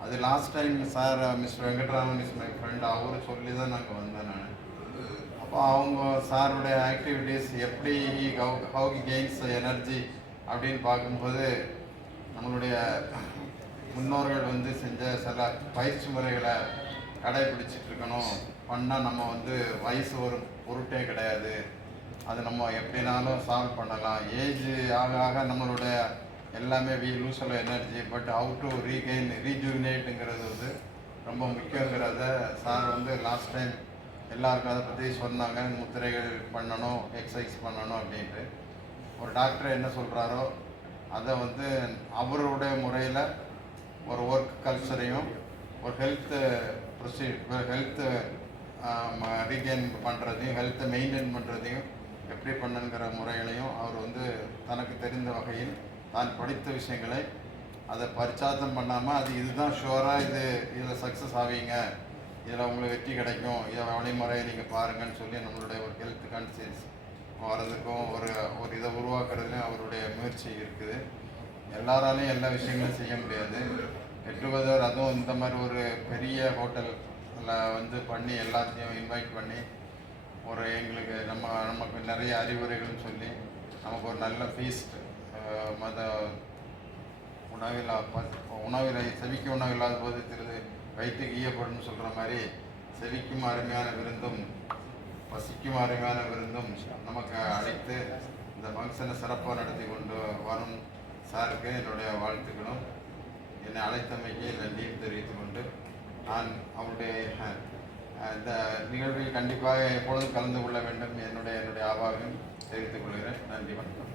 அது last time sir mister Venkatraman is my friend அவர் சொல்லி தான் நாங்கள் வந்தேன். நான் அப்போ அவங்க சாருடைய ஆக்டிவிட்டீஸ் எப்படி ஹவு கெயின்ஸ் எனர்ஜி அப்படின்னு பார்க்கும்போது நம்மளுடைய முன்னோர்கள் வந்து செஞ்ச சில பயிற்சி முறைகளை கடைபிடிச்சிட்ருக்கணும். பண்ணால் நம்ம வந்து வயசு ஒரு பொருட்டே கிடையாது, அது நம்ம எப்படினாலும் சால்வ் பண்ணலாம். ஏஜ் ஆக ஆக நம்மளுடைய எல்லாமே we lose all energy, but how to ரீஜூவினேட்டுங்கிறது வந்து ரொம்ப முக்கியங்கிறத சார் வந்து லாஸ்ட் டைம் எல்லாருக்கும் அதை பற்றி சொன்னாங்க. முத்திரைகள் பண்ணணும், எக்ஸசைஸ் பண்ணணும் அப்படின்ட்டு. ஒரு டாக்டர் என்ன சொல்கிறாரோ அதை வந்து அவருடைய முறையில் ஒரு ஒர்க் கல்ச்சரையும் ஒரு ஹெல்த்து ஹெல்த்து ரீகெயின் பண்ணுறதையும் ஹெல்த்தை மெயின்டைன் பண்ணுறதையும் எப்படி பண்ணுங்கிற முறைகளையும் அவர் வந்து தனக்கு தெரிந்த வகையில் தான் படித்த விஷயங்களை அதை பரிச்சாத்தம் பண்ணாமல் அது இதுதான் ஷுவராக இதில் சக்ஸஸ் ஆவீங்க, இதில் உங்களுக்கு வெற்றி கிடைக்கும், இதை வழிமுறையை நீங்கள் பாருங்கன்னு சொல்லி நம்மளுடைய ஒரு ஹெல்த் கான்சியஸ் வர்றதுக்கும் ஒரு இதை உருவாக்குறதுலையும் அவருடைய முயற்சி இருக்குது. எல்லாராலையும் எல்லா விஷயங்களும் செய்ய முடியாது. கெட்டுவதர் அதுவும் இந்த மாதிரி ஒரு பெரிய ஹோட்டலில் வந்து பண்ணி எல்லாத்தையும் இன்வைட் பண்ணி ஒரு எங்களுக்கு நமக்கு நிறைய அறிவுரைகளும் சொல்லி நமக்கு ஒரு நல்ல ஃபீஸ்ட் உணவில் செவிக்கு உணவு இல்லாத போது வயிற்றுக்கு ஈயப்படும் சொல்கிற மாதிரி செவிக்கும் அருமையான விருந்தும் பசிக்கும் அருமையான விருந்தும் நமக்கு அழைத்து இந்த ஃபங்க்ஷனை சிறப்பாக நடத்தி கொண்டு வரும் சாருக்கு என்னுடைய வாழ்த்துக்களும் என்னை அழைத்தமைக்கு நன்றியும் தெரிவித்து கொண்டு நான் அவருடைய இந்த நிகழ்வில் கண்டிப்பாக எப்பொழுதும் கலந்து கொள்ள வேண்டும் என்னுடைய ஆவாவையும் தெரிவித்துக் கொள்கிறேன். நன்றி, வணக்கம்.